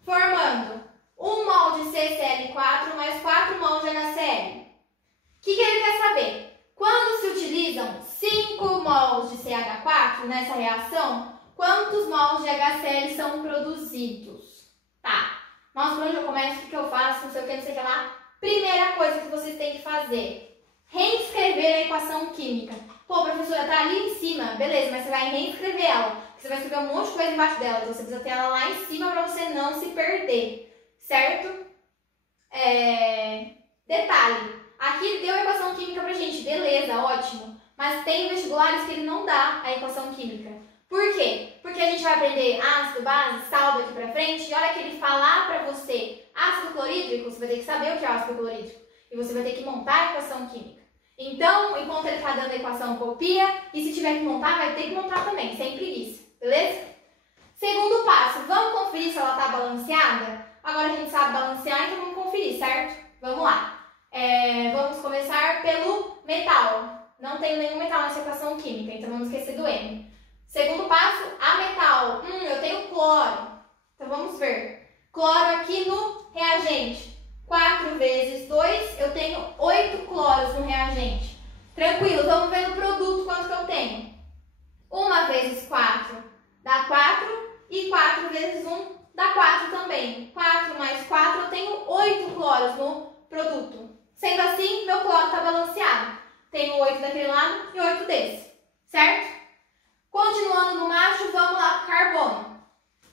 formando 1 mol de CCl4 mais 4 mols de HCl. O que ele quer saber? Quando se utilizam 5 mols de CH4 nessa reação, quantos mols de HCl são produzidos? Tá, mas por onde eu começo, o que eu faço, não sei o que, não sei o que lá. Primeira coisa que vocês têm que fazer, reescrever a equação química. Pô, professora, tá ali em cima, beleza, mas você vai reescrever ela, porque você vai escrever um monte de coisa embaixo dela, então você precisa ter ela lá em cima para você não se perder, certo? Detalhe, aqui deu a equação química pra gente, beleza, ótimo, mas tem vestibulares que ele não dá a equação química. Por quê? Porque a gente vai aprender ácido, base, sal daqui pra frente, e a hora que ele falar pra você ácido clorídrico, você vai ter que saber o que é ácido clorídrico, e você vai ter que montar a equação química. Então, enquanto ele está dando a equação, copia, e se tiver que montar, vai ter que montar também, sem preguiça, beleza? Segundo passo, vamos conferir se ela está balanceada? Agora a gente sabe balancear, então vamos conferir, certo? Vamos lá. Vamos começar pelo metal. Não tenho nenhum metal nessa equação química, então vamos esquecer do M. Segundo passo, a metal. Eu tenho cloro. Então vamos ver. Cloro aqui no reagente. 4 vezes 2, eu tenho 8 cloros no reagente. Tranquilo, vamos ver no produto quanto que eu tenho. 1 vezes 4 dá 4 e 4 vezes 1 dá 4 também. 4 mais 4, eu tenho 8 cloros no produto. Sendo assim, meu cloro está balanceado. Tenho 8 daquele lado e 8 desse, certo? Continuando no macho, vamos lá para carbono.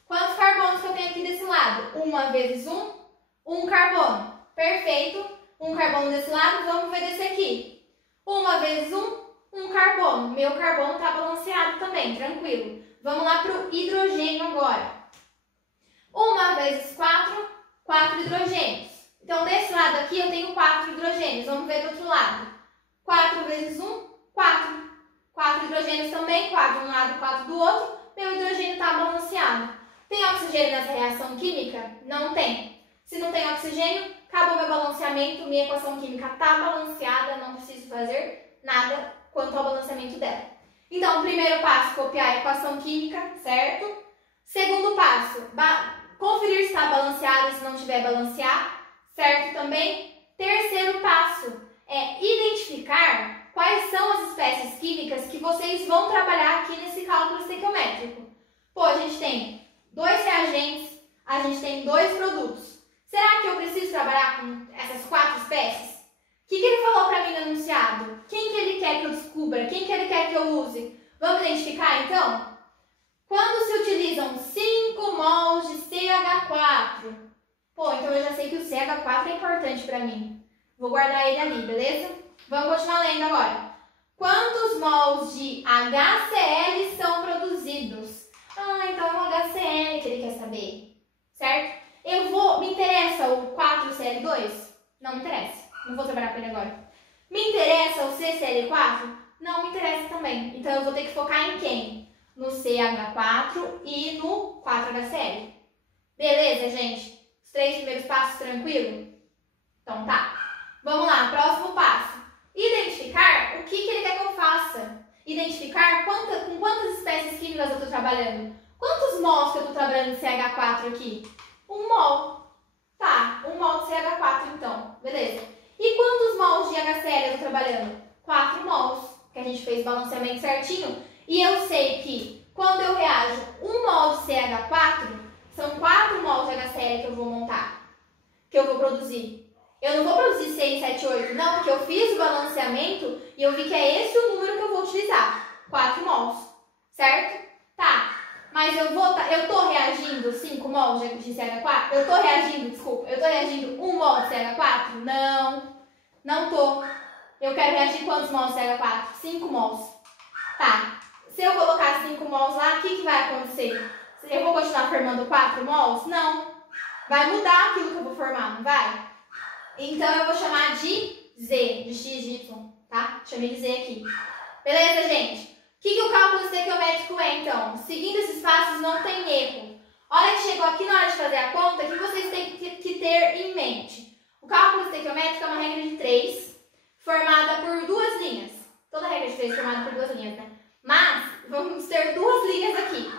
Quantos carbonos que eu tenho aqui desse lado? 1 vezes 1 carbono. Perfeito. 1 carbono desse lado, vamos ver desse aqui. 1 vezes 1 carbono. Meu carbono está balanceado também, tranquilo. Vamos lá para o hidrogênio agora. 1 vezes 4 hidrogênios. Então, desse lado aqui eu tenho 4 hidrogênios. Vamos ver do outro lado. 4 vezes 4. 4 hidrogênios também, 4 de um lado, 4 do outro. Meu hidrogênio está balanceado. Tem oxigênio nessa reação química? Não tem. Se não tem oxigênio, acabou meu balanceamento, minha equação química está balanceada, não preciso fazer nada quanto ao balanceamento dela. Então, primeiro passo, copiar a equação química, certo? Segundo passo, conferir se está balanceado e se não estiver balancear, certo também? Terceiro passo é identificar quais são as espécies químicas que vocês vão trabalhar aqui nesse cálculo estequiométrico. Pô, a gente tem 2 reagentes, a gente tem 2 produtos. Será que eu preciso trabalhar com essas 4 espécies? O que ele falou para mim no enunciado? Quem que ele quer que eu descubra? Quem que ele quer que eu use? Vamos identificar então? Quando se utilizam 5 mols de CH4, pô, então eu já sei que o CH4 é importante para mim. Vou guardar ele ali, beleza? Vamos continuar lendo agora. Quantos mols de HCl são produzidos? Ah, então é um HCl que ele quer saber, certo? Me interessa o 4Cl2? Não me interessa. Não vou trabalhar com ele agora. Me interessa o CCl4? Não me interessa também. Então eu vou ter que focar em quem? No CH4 e no 4HCl. Beleza, gente? Os 3 primeiros passos tranquilo? Então tá. Vamos lá, próximo passo. Identificar o que ele quer que eu faça. Identificar com quantas espécies químicas eu estou trabalhando. Quantos mols que eu estou trabalhando de CH4 aqui? 1 mol. Tá, 1 mol de CH4 então. Beleza. E quantos mols de HCl eu estou trabalhando? 4 mols. Que a gente fez o balanceamento certinho. E eu sei que quando eu reajo 1 mol de CH4, são 4 mols de HCl que eu vou montar. Que eu vou produzir. Eu não vou produzir 6, 7, 8, não, porque eu fiz o balanceamento e eu vi que é esse o número que eu vou utilizar. 4 mols, certo? Tá, mas eu tô reagindo 5 mols de CH4? Eu tô reagindo 1 mol de CH4? Não tô. Eu quero reagir quantos mols de CH4? 5 mols. Tá, se eu colocar 5 mols lá, o que vai acontecer? Eu vou continuar formando 4 mols? Não. Vai mudar aquilo que eu vou formar, não vai? Então, eu vou chamar de Z, de X, de Y, tá? Chamei de Z aqui. Beleza, gente? O que o cálculo estequiométrico é, então? Seguindo esses passos, não tem erro. Hora que chegou aqui na hora de fazer a conta, o que vocês têm que ter em mente? O cálculo estequiométrico é uma regra de 3, formada por 2 linhas. Toda regra de 3 é formada por 2 linhas, né? Mas, vamos ter 2 linhas aqui.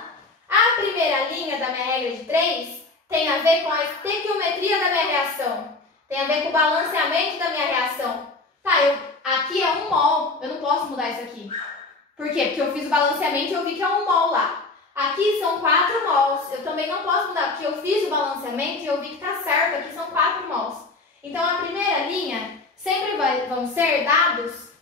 A primeira linha da minha regra de 3 tem a ver com a estequiometria da minha reação. Tem a ver com o balanceamento da minha reação. Tá, aqui é 1 mol. Eu não posso mudar isso aqui. Por quê? Porque eu fiz o balanceamento e eu vi que é 1 mol lá. Aqui são 4 mols. Eu também não posso mudar, porque eu fiz o balanceamento e eu vi que tá certo. Aqui são 4 mols. Então, a primeira linha sempre vão ser dados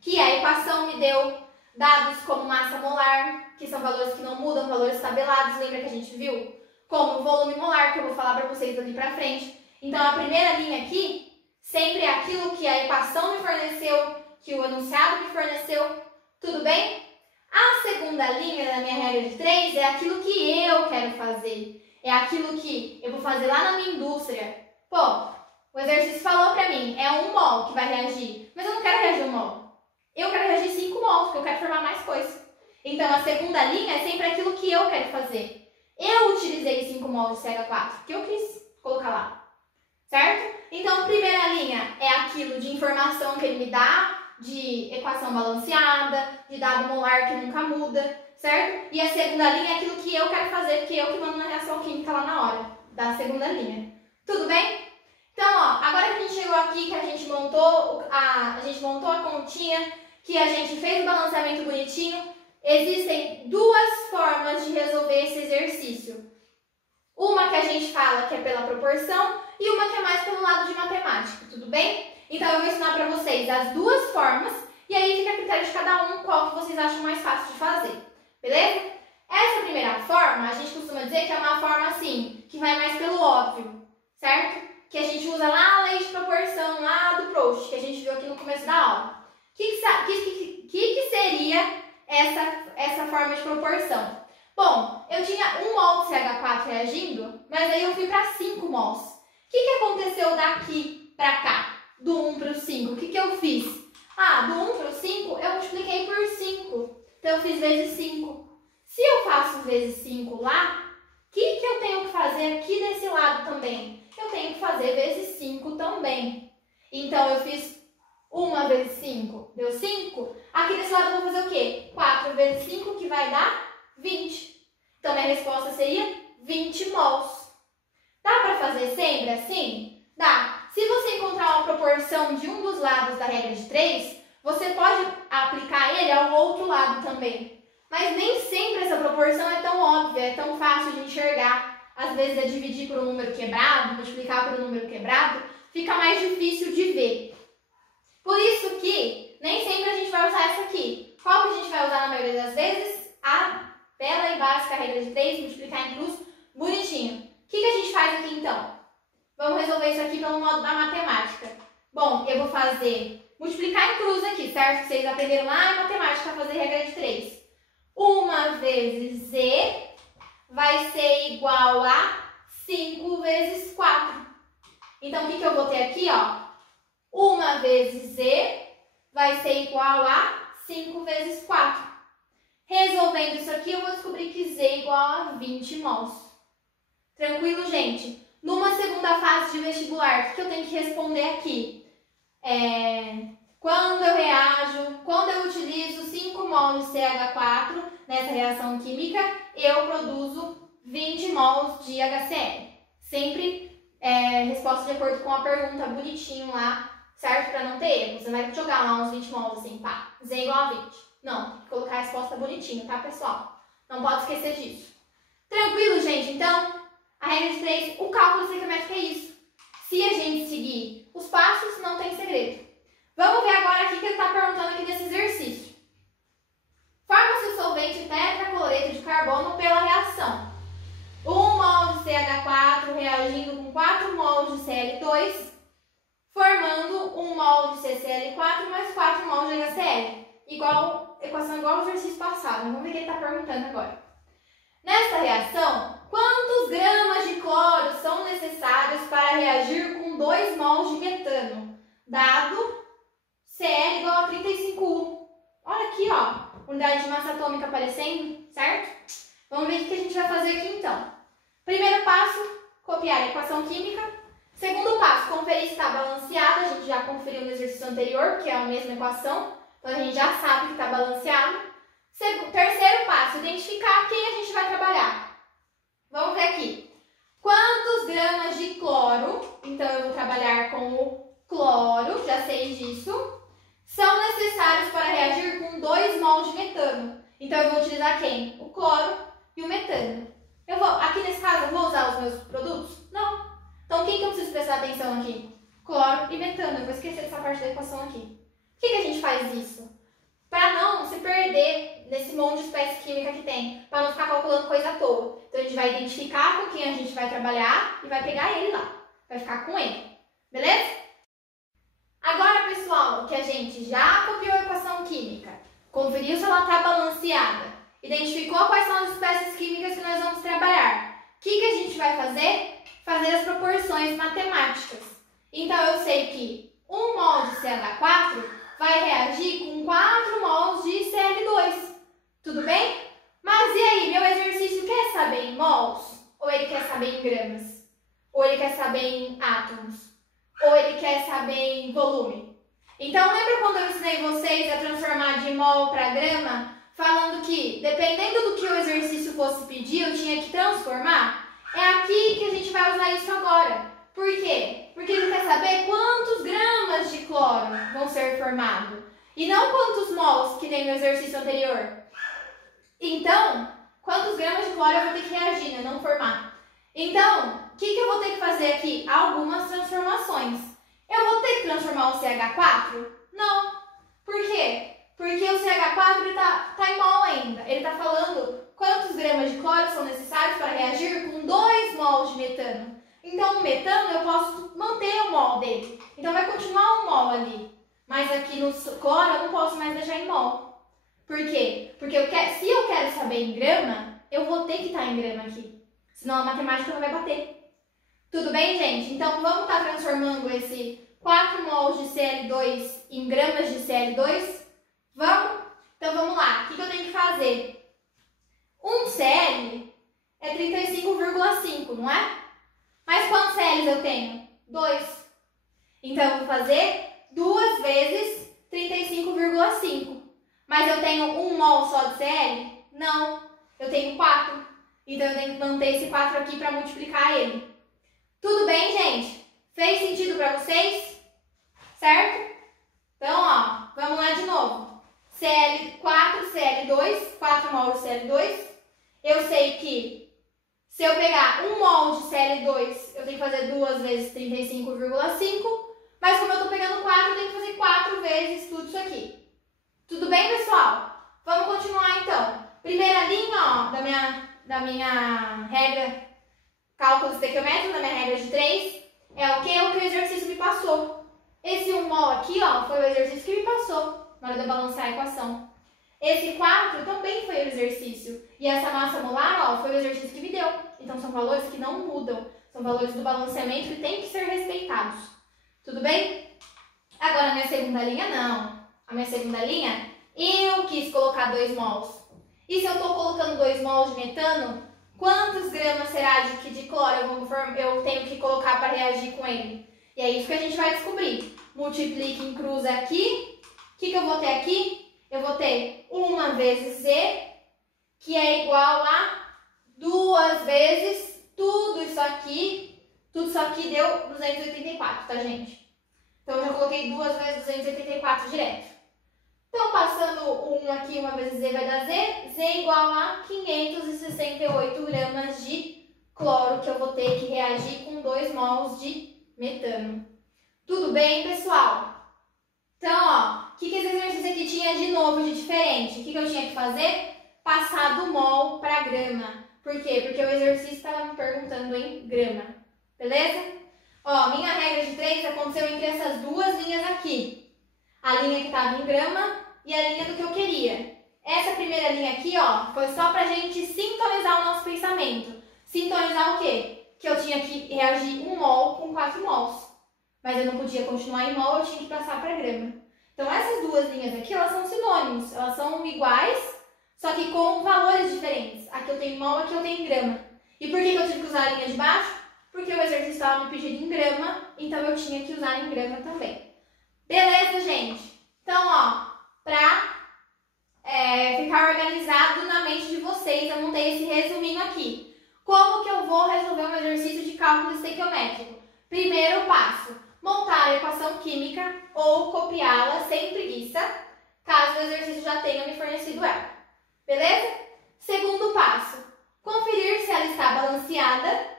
que a equação me deu. Dados como massa molar, que são valores que não mudam, valores tabelados. Lembra que a gente viu? Como volume molar, que eu vou falar para vocês ali pra frente. Então, a primeira linha aqui sempre é aquilo que a equação me forneceu, que o enunciado me forneceu. Tudo bem? A segunda linha da minha regra de 3 é aquilo que eu quero fazer. É aquilo que eu vou fazer lá na minha indústria. Pô, o exercício falou pra mim, é 1 mol que vai reagir. Mas eu não quero reagir 1 mol. Eu quero reagir 5 mols, porque eu quero formar mais coisa. Então, a segunda linha é sempre aquilo que eu quero fazer. Eu utilizei 5 mols de CH4, que eu quis colocar lá. Certo? Então, primeira linha é aquilo de informação que ele me dá, de equação balanceada, de dado molar que nunca muda, certo? E a segunda linha é aquilo que eu quero fazer, porque eu que mando na reação química lá na hora da segunda linha. Tudo bem? Então, ó, agora que a gente chegou aqui, que a gente montou a continha, que a gente fez o balanceamento bonitinho, existem 2 formas de resolver esse exercício. Uma que a gente fala que é pela proporção e uma que é mais pelo lado de matemática, tudo bem? Então, eu vou ensinar para vocês as 2 formas E aí fica a critério de cada um qual que vocês acham mais fácil de fazer, beleza? Essa primeira forma, a gente costuma dizer que é uma forma assim, que vai mais pelo óbvio, certo? Que a gente usa lá a lei de proporção, lá do Proust, que a gente viu aqui no começo da aula. O que seria essa forma de proporção? Bom, eu tinha 1 mol de CH4 reagindo, mas aí eu fui para 5 mols. O que aconteceu daqui para cá? Do 1 para o 5, o que eu fiz? Do 1 para o 5, eu multipliquei por 5. Então, eu fiz vezes 5. Se eu faço vezes 5 lá, o que eu tenho que fazer aqui desse lado também? Eu tenho que fazer vezes 5 também. Então, eu fiz 1 vezes 5, deu 5. Aqui desse lado eu vou fazer o quê? 4 vezes 5, que vai dar 20. Então, minha resposta seria 20 mols. Dá para fazer sempre assim? Dá. Se você encontrar uma proporção de um dos lados da regra de 3, você pode aplicar ele ao outro lado também. Mas nem sempre essa proporção é tão óbvia, é tão fácil de enxergar. Às vezes é dividir por um número quebrado, multiplicar por um número quebrado, fica mais difícil de ver. Por isso que nem sempre a gente vai usar essa aqui. Qual que a gente vai usar na maioria das vezes? A bela e básica regra de 3, multiplicar em cruz, bonitinho. O que a gente faz aqui então? Vamos resolver isso aqui pelo modo da matemática. Bom, eu vou fazer multiplicar em cruz aqui, certo? Vocês aprenderam lá em matemática a fazer regra de 3. 1 vezes z vai ser igual a 5 vezes 4. Então, o que eu vou ter aqui, ó? 1 vezes z vai ser igual a 5 vezes 4. Resolvendo isso aqui, eu vou descobrir que z é igual a 20 mols. Tranquilo, gente? Numa segunda fase de vestibular, o que eu tenho que responder aqui? Quando eu reajo, quando eu utilizo 5 mols de CH4 nessa reação química, eu produzo 20 mols de HCl. Sempre resposta de acordo com a pergunta, bonitinho lá, certo? Para não ter erro. Você vai jogar lá uns 20 mols assim, pá, Z igual a 20. Não, tem que colocar a resposta bonitinho, tá, pessoal? Não pode esquecer disso. Tranquilo, gente? Então, a regra de 3, o cálculo estequiométrico é isso. Se a gente seguir os passos, não tem segredo. Vamos ver agora aqui que ele está perguntando aqui desse exercício. Forma-se o solvente tetracloreto de carbono pela reação. 1 mol de CH4 reagindo com 4 mols de Cl2, formando 1 mol de CCl4 mais 4 mols de HCl. Equação igual ao exercício passado. Vamos ver o que ele está perguntando agora. Nesta reação, quantos gramas de cloro são necessários para reagir com 2 mols de metano, dado Cl igual a 35U? Olha aqui, ó, unidade de massa atômica aparecendo, certo? Vamos ver o que a gente vai fazer aqui então. Primeiro passo, copiar a equação química. Segundo passo, conferir se está balanceada. A gente já conferiu no exercício anterior, que é a mesma equação. Então, a gente já sabe que está balanceado. Terceiro passo, identificar quem a gente vai trabalhar. Vamos ver aqui. Quantos gramas de cloro, então eu vou trabalhar com o cloro, já sei disso, são necessários para reagir com 2 mols de metano. Então, eu vou utilizar quem? O cloro e o metano. Aqui nesse caso, eu vou usar os meus produtos? Não. Então, quem que eu preciso prestar atenção aqui? Cloro e metano. Eu vou esquecer dessa parte da equação aqui. Por que a gente faz isso? Para não se perder nesse monte de espécie química que tem. Para não ficar calculando coisa à toa. Então, a gente vai identificar com quem a gente vai trabalhar e vai pegar ele lá. Vai ficar com ele. Beleza? Agora, pessoal, que a gente já copiou a equação química, conferiu se ela está balanceada, identificou quais são as espécies químicas que nós vamos trabalhar, o que a gente vai fazer? Fazer as proporções matemáticas. Então, eu sei que 1 mol de CH4 vai reagir com 4 mols de Cl2. Tudo bem? Mas e aí, meu exercício quer saber em mols? Ou ele quer saber em gramas? Ou ele quer saber em átomos? Ou ele quer saber em volume? Então, lembra quando eu ensinei vocês a transformar de mol para grama? Falando que, dependendo do que o exercício fosse pedir, eu tinha que transformar? É aqui que a gente vai usar isso agora. Por quê? Porque ele quer saber quantos gramas de cloro vão ser formados. E não quantos mols, que nem no exercício anterior. Então, quantos gramas de cloro eu vou ter que reagir, né? Não formar. Então, o que eu vou ter que fazer aqui? Algumas transformações. Eu vou ter que transformar o CH4? Não. Por quê? Porque o CH4 ele tá em mol ainda. Ele está falando quantos gramas de cloro são necessários para reagir com 2 mols de metano. Então, o metano eu posso manter o mol dele. Então, vai continuar um mol ali. Mas aqui no cloro eu não posso mais deixar em mol. Por quê? Porque se eu quero saber em grama, eu vou ter que estar em grama aqui. Senão a matemática não vai bater. Tudo bem, gente? Então, vamos estar transformando esse 4 mols de Cl2 em gramas de Cl2? Vamos? Então, vamos lá. O que eu tenho que fazer? 1 Cl é 35,5, não é? Mas quantos Cl eu tenho? 2. Então, eu vou fazer 2 vezes 35,5. Mas eu tenho 1 mol só de Cl? Não. Eu tenho 4. Então, eu tenho que manter esse 4 aqui para multiplicar ele. Tudo bem, gente? Fez sentido para vocês? Certo? Então, ó, vamos lá de novo. Cl4, Cl2, 4 mol de Cl2. Eu sei que se eu pegar 1 mol de Cl2, eu tenho que fazer 2 vezes 35,5. Mas como eu estou pegando 4, eu tenho que fazer 4 vezes tudo isso aqui. Tudo bem, pessoal? Vamos continuar, então. Primeira linha, ó, da minha regra, cálculo estequiométrico, da minha regra de 3, é o que o exercício me passou. Esse 1 mol aqui, ó, foi o exercício que me passou na hora de eu balancear a equação. Esse 4 também foi o exercício. E essa massa molar, ó, foi o exercício que me deu. Então, são valores que não mudam. São valores do balanceamento que têm que ser respeitados. Tudo bem? Agora, a minha segunda linha, não. A minha segunda linha, eu quis colocar 2 mols. E se eu estou colocando 2 mols de metano, quantos gramas será de cloro eu tenho que colocar para reagir com ele? E é isso que a gente vai descobrir. Multiplique em cruz aqui. O que eu vou ter aqui? Eu vou ter 1 vezes Z, que é igual a 2 vezes tudo isso aqui. Tudo isso aqui deu 284, tá, gente? Então, eu já coloquei 2 vezes 284 direto. Então, passando 1 aqui, 1 vezes Z vai dar Z. Z é igual a 568 gramas de cloro que eu vou ter que reagir com 2 mols de metano. Tudo bem, pessoal? Então, ó, o que esse exercício aqui tinha de novo, de diferente? O que eu tinha que fazer? Passar do mol para grama. Por quê? Porque o exercício estava me perguntando em grama. Beleza? Ó, minha regra de 3 aconteceu entre essas duas linhas aqui. A linha que estava em grama e a linha do que eu queria. Essa primeira linha aqui, ó, foi só pra gente sintonizar o nosso pensamento. Sintonizar o quê? Que eu tinha que reagir 1 mol com 4 mols. Mas eu não podia continuar em mol, eu tinha que passar para grama. Então, essas duas linhas aqui, elas são sinônimos. Elas são iguais, só que com valores diferentes. Aqui eu tenho mol, aqui eu tenho grama. E por que eu tive que usar a linha de baixo? Porque o exercício estava me pedindo em grama, então eu tinha que usar em grama também. Beleza, gente? Então, ó, pra ficar organizado na mente de vocês, eu montei esse resuminho aqui. Como que eu vou resolver um exercício de cálculo estequiométrico? Primeiro passo, montar a equação química ou copiá-la sem preguiça, caso o exercício já tenha me fornecido ela. Beleza? Segundo passo, conferir se ela está balanceada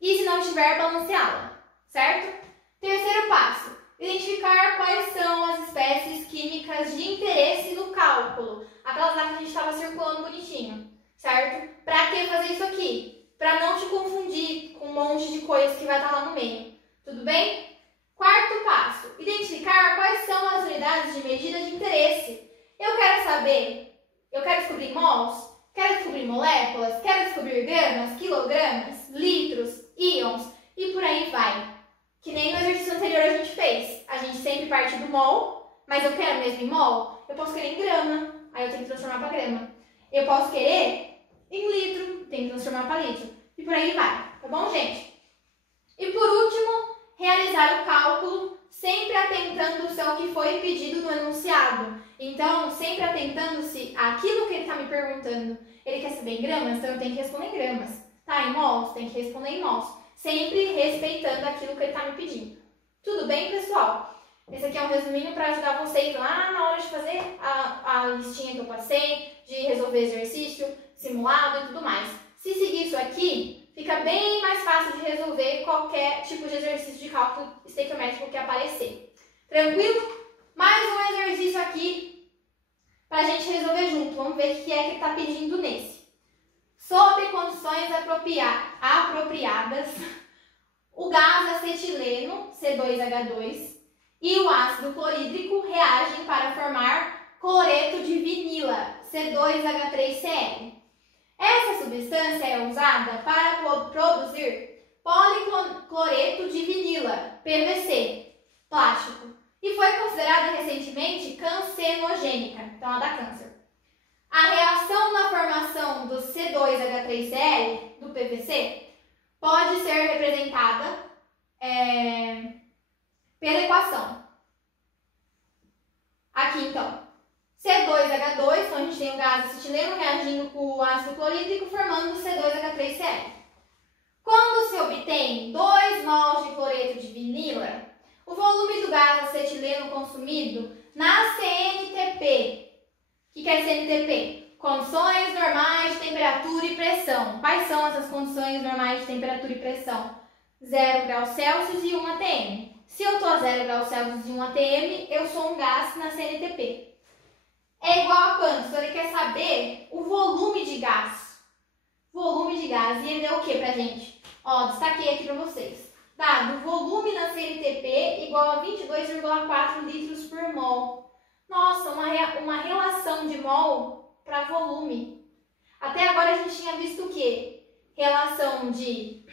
e, se não estiver, balanceá-la. Certo? Terceiro passo, identificar quais são as espécies químicas de interesse no cálculo. Aquelas lá que a gente estava circulando bonitinho. Certo? Para que fazer isso aqui? Para não te confundir com um monte de coisas que vai estar lá no meio. Tudo bem? Quarto passo, identificar quais são as unidades de medida de interesse. Eu quero saber, eu quero descobrir mols, quero descobrir moléculas, quero descobrir gramas, quilogramas, litros, íons e por aí vai. Que nem no exercício anterior a gente fez. A gente sempre parte do mol, mas eu quero mesmo em mol, eu posso querer em grama, aí eu tenho que transformar para grama. Eu posso querer em litro, tenho que transformar para litro. E por aí vai, tá bom, gente? E por último, realizar o cálculo sempre atentando-se ao que foi pedido no enunciado. Então, sempre atentando-se àquilo que ele está me perguntando. Ele quer saber em gramas, então eu tenho que responder em gramas. Tá, em mols? Tem que responder em mols. Sempre respeitando aquilo que ele está me pedindo. Tudo bem, pessoal? Esse aqui é um resuminho para ajudar vocês lá na hora de fazer a listinha que eu passei, de resolver exercício, simulado e tudo mais. Se seguir isso aqui, fica bem mais fácil de resolver qualquer tipo de exercício de cálculo estequiométrico que aparecer. Tranquilo? Mais um exercício aqui para a gente resolver junto. Vamos ver o que é que ele está pedindo nesse. Sob condições apropriadas, o gás acetileno, C2H2, e o ácido clorídrico reagem para formar cloreto de vinila, C2H3Cl. Essa substância é usada para produzir policloreto de vinila, PVC, plástico, e foi considerada recentemente cancerogênica, então ela dá câncer. A reação na formação do C2H3Cl, do PVC, pode ser representada pela equação. Aqui então, C2H2, então a gente tem o gás acetileno reagindo com o ácido clorídrico formando o C2H3Cl. Quando se obtém 2 mols de cloreto de vinila, o volume do gás acetileno consumido na CNTP. O que é CNTP? Condições normais de temperatura e pressão. Quais são essas condições normais de temperatura e pressão? 0 graus Celsius e 1 atm. Se eu estou a 0 graus Celsius e 1 atm, eu sou um gás na CNTP. É igual a quanto? Então ele quer saber o volume de gás. Volume de gás. E ele deu o que pra gente? Ó, destaquei aqui pra vocês. Dado o volume na CNTP igual a 22,4 litros por mol. Nossa, uma relação de mol para volume. Até agora a gente tinha visto o quê? Relação de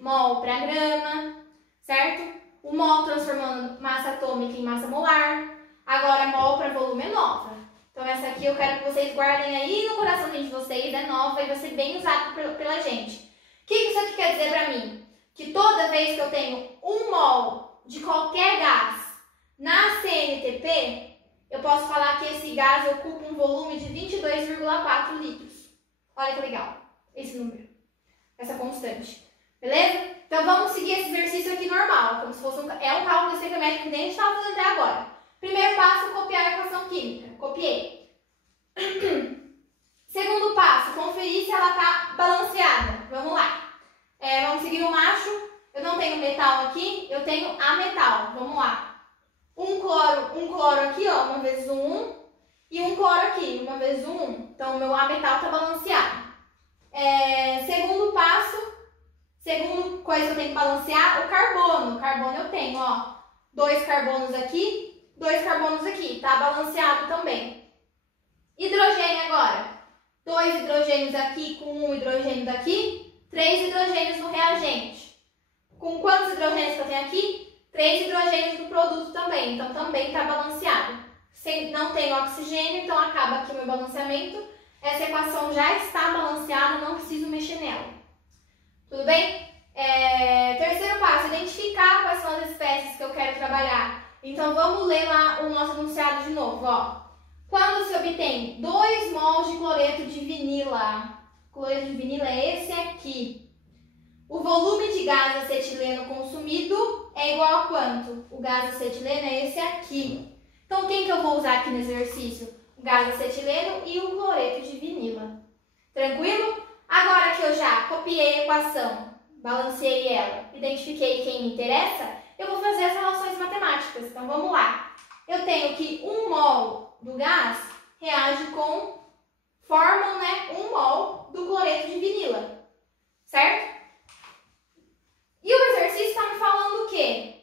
mol para grama, certo? O mol transformando massa atômica em massa molar. Agora mol para volume é nova. Então essa aqui eu quero que vocês guardem aí no coraçãozinho de vocês, é nova e vai ser bem usado pela gente. O que isso aqui quer dizer para mim? Que toda vez que eu tenho 1 mol de qualquer gás na CNTP, eu posso falar que esse gás ocupa um volume de 22,4 litros. Olha que legal, esse número, essa constante. Beleza? Então vamos seguir esse exercício aqui normal, como se fosse um cálculo estequiométrico que nem a gente estava fazendo até agora. Primeiro passo, copiar a equação química. Copiei. Segundo passo, conferir se ela está balanceada. Vamos lá. Vamos seguir o macho. Eu não tenho metal aqui, eu tenho ametal. Vamos lá. Um cloro aqui, ó, 1 vezes 1, e um cloro aqui, 1 vezes 1. Então, o meu ametal está balanceado. Segundo passo, segunda coisa que eu tenho que balancear, o carbono. O carbono eu tenho, ó, 2 carbonos aqui, 2 carbonos aqui. Tá balanceado também. Hidrogênio agora. 2 hidrogênios aqui com 1 hidrogênio daqui. 3 hidrogênios no reagente. Com quantos hidrogênios que eu tenho aqui? 3 hidrogênios no produto também. Então, também está balanceado. Não tem oxigênio, então acaba aqui o meu balanceamento. Essa equação já está balanceada, não preciso mexer nela. Tudo bem? Terceiro passo, identificar quais são as espécies que eu quero trabalhar. Então, vamos ler lá o nosso enunciado de novo. Ó. Quando se obtém 2 mols de cloreto de vinila, cloreto de vinila é esse aqui. O volume de gás acetileno consumido é igual a quanto? O gás acetileno é esse aqui. Então, quem que eu vou usar aqui nesse exercício? O gás acetileno e o cloreto de vinila. Tranquilo? Agora que eu já copiei a equação, balanceei ela, identifiquei quem me interessa, eu vou fazer as relações matemáticas. Então, vamos lá. Eu tenho que 1 mol do gás reage formam, né, 1 mol do cloreto de vinila, certo? E o exercício está me falando o quê?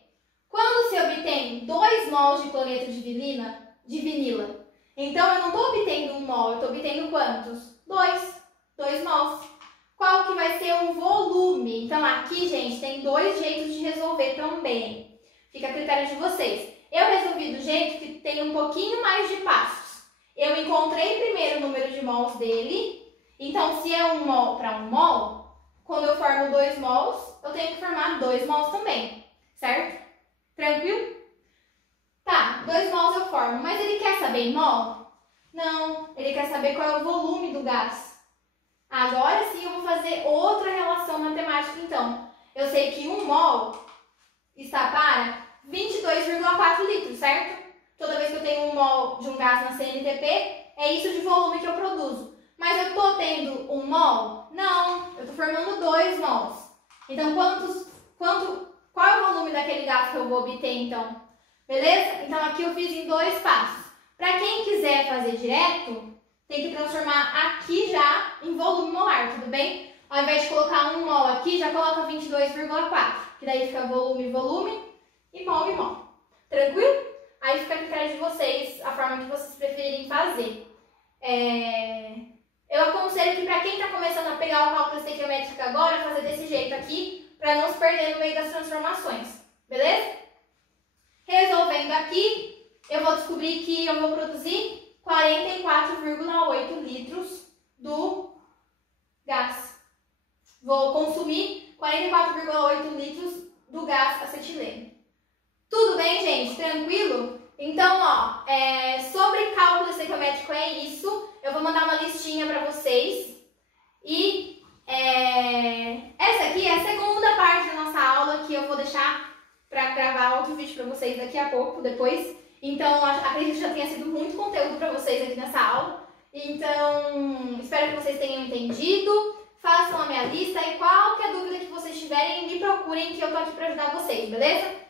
Quando se obtém 2 mols de cloreto de vinila, então eu não estou obtendo 1 mol, eu estou obtendo quantos? 2 mols. Qual que vai ser o volume? Então aqui, gente, tem 2 jeitos de resolver também. Fica a critério de vocês. Eu resolvi do jeito que tem um pouquinho mais de passos. Eu encontrei primeiro o número de mols dele. Então, se é 1 mol para 1 mol, quando eu formo 2 mols, eu tenho que formar 2 mols também, certo? Tranquilo? Tá, 2 mols eu formo, mas ele quer saber em mol? Não, ele quer saber qual é o volume do gás. Agora sim eu vou fazer outra relação matemática então. Eu sei que 1 mol está para 22,4 litros, certo? Toda vez que eu tenho 1 mol de um gás na CNTP, é isso de volume que eu produzo. Mas eu estou tendo 1 mol? Não, eu estou formando 2 mols. Então, qual é o volume daquele gás que eu vou obter, então? Beleza? Então, aqui eu fiz em 2 passos. Para quem quiser quer fazer direto, tem que transformar aqui já em volume molar, tudo bem? Ao invés de colocar 1 mol aqui, já coloca 22,4, que daí fica volume, volume e mol e mol. Tranquilo? Aí fica a critério de vocês, a forma que vocês preferirem fazer. Eu aconselho que para quem está começando a pegar o cálculo estequiométrico agora, fazer desse jeito aqui, para não se perder no meio das transformações, beleza? Resolvendo aqui, eu vou descobrir que eu vou produzir 44,8 litros do gás. Vou consumir 44,8 litros do gás acetileno. Tudo bem, gente? Tranquilo? Então, ó, sobre cálculo estequiométrico é isso. Eu vou mandar uma listinha para vocês. E essa aqui é a segunda parte da nossa aula que eu vou deixar para gravar outro vídeo para vocês daqui a pouco, depois. Então, acredito que já tenha sido muito conteúdo para vocês aqui nessa aula. Então, espero que vocês tenham entendido. Façam a minha lista e qualquer dúvida que vocês tiverem, me procurem que eu tô aqui para ajudar vocês, beleza?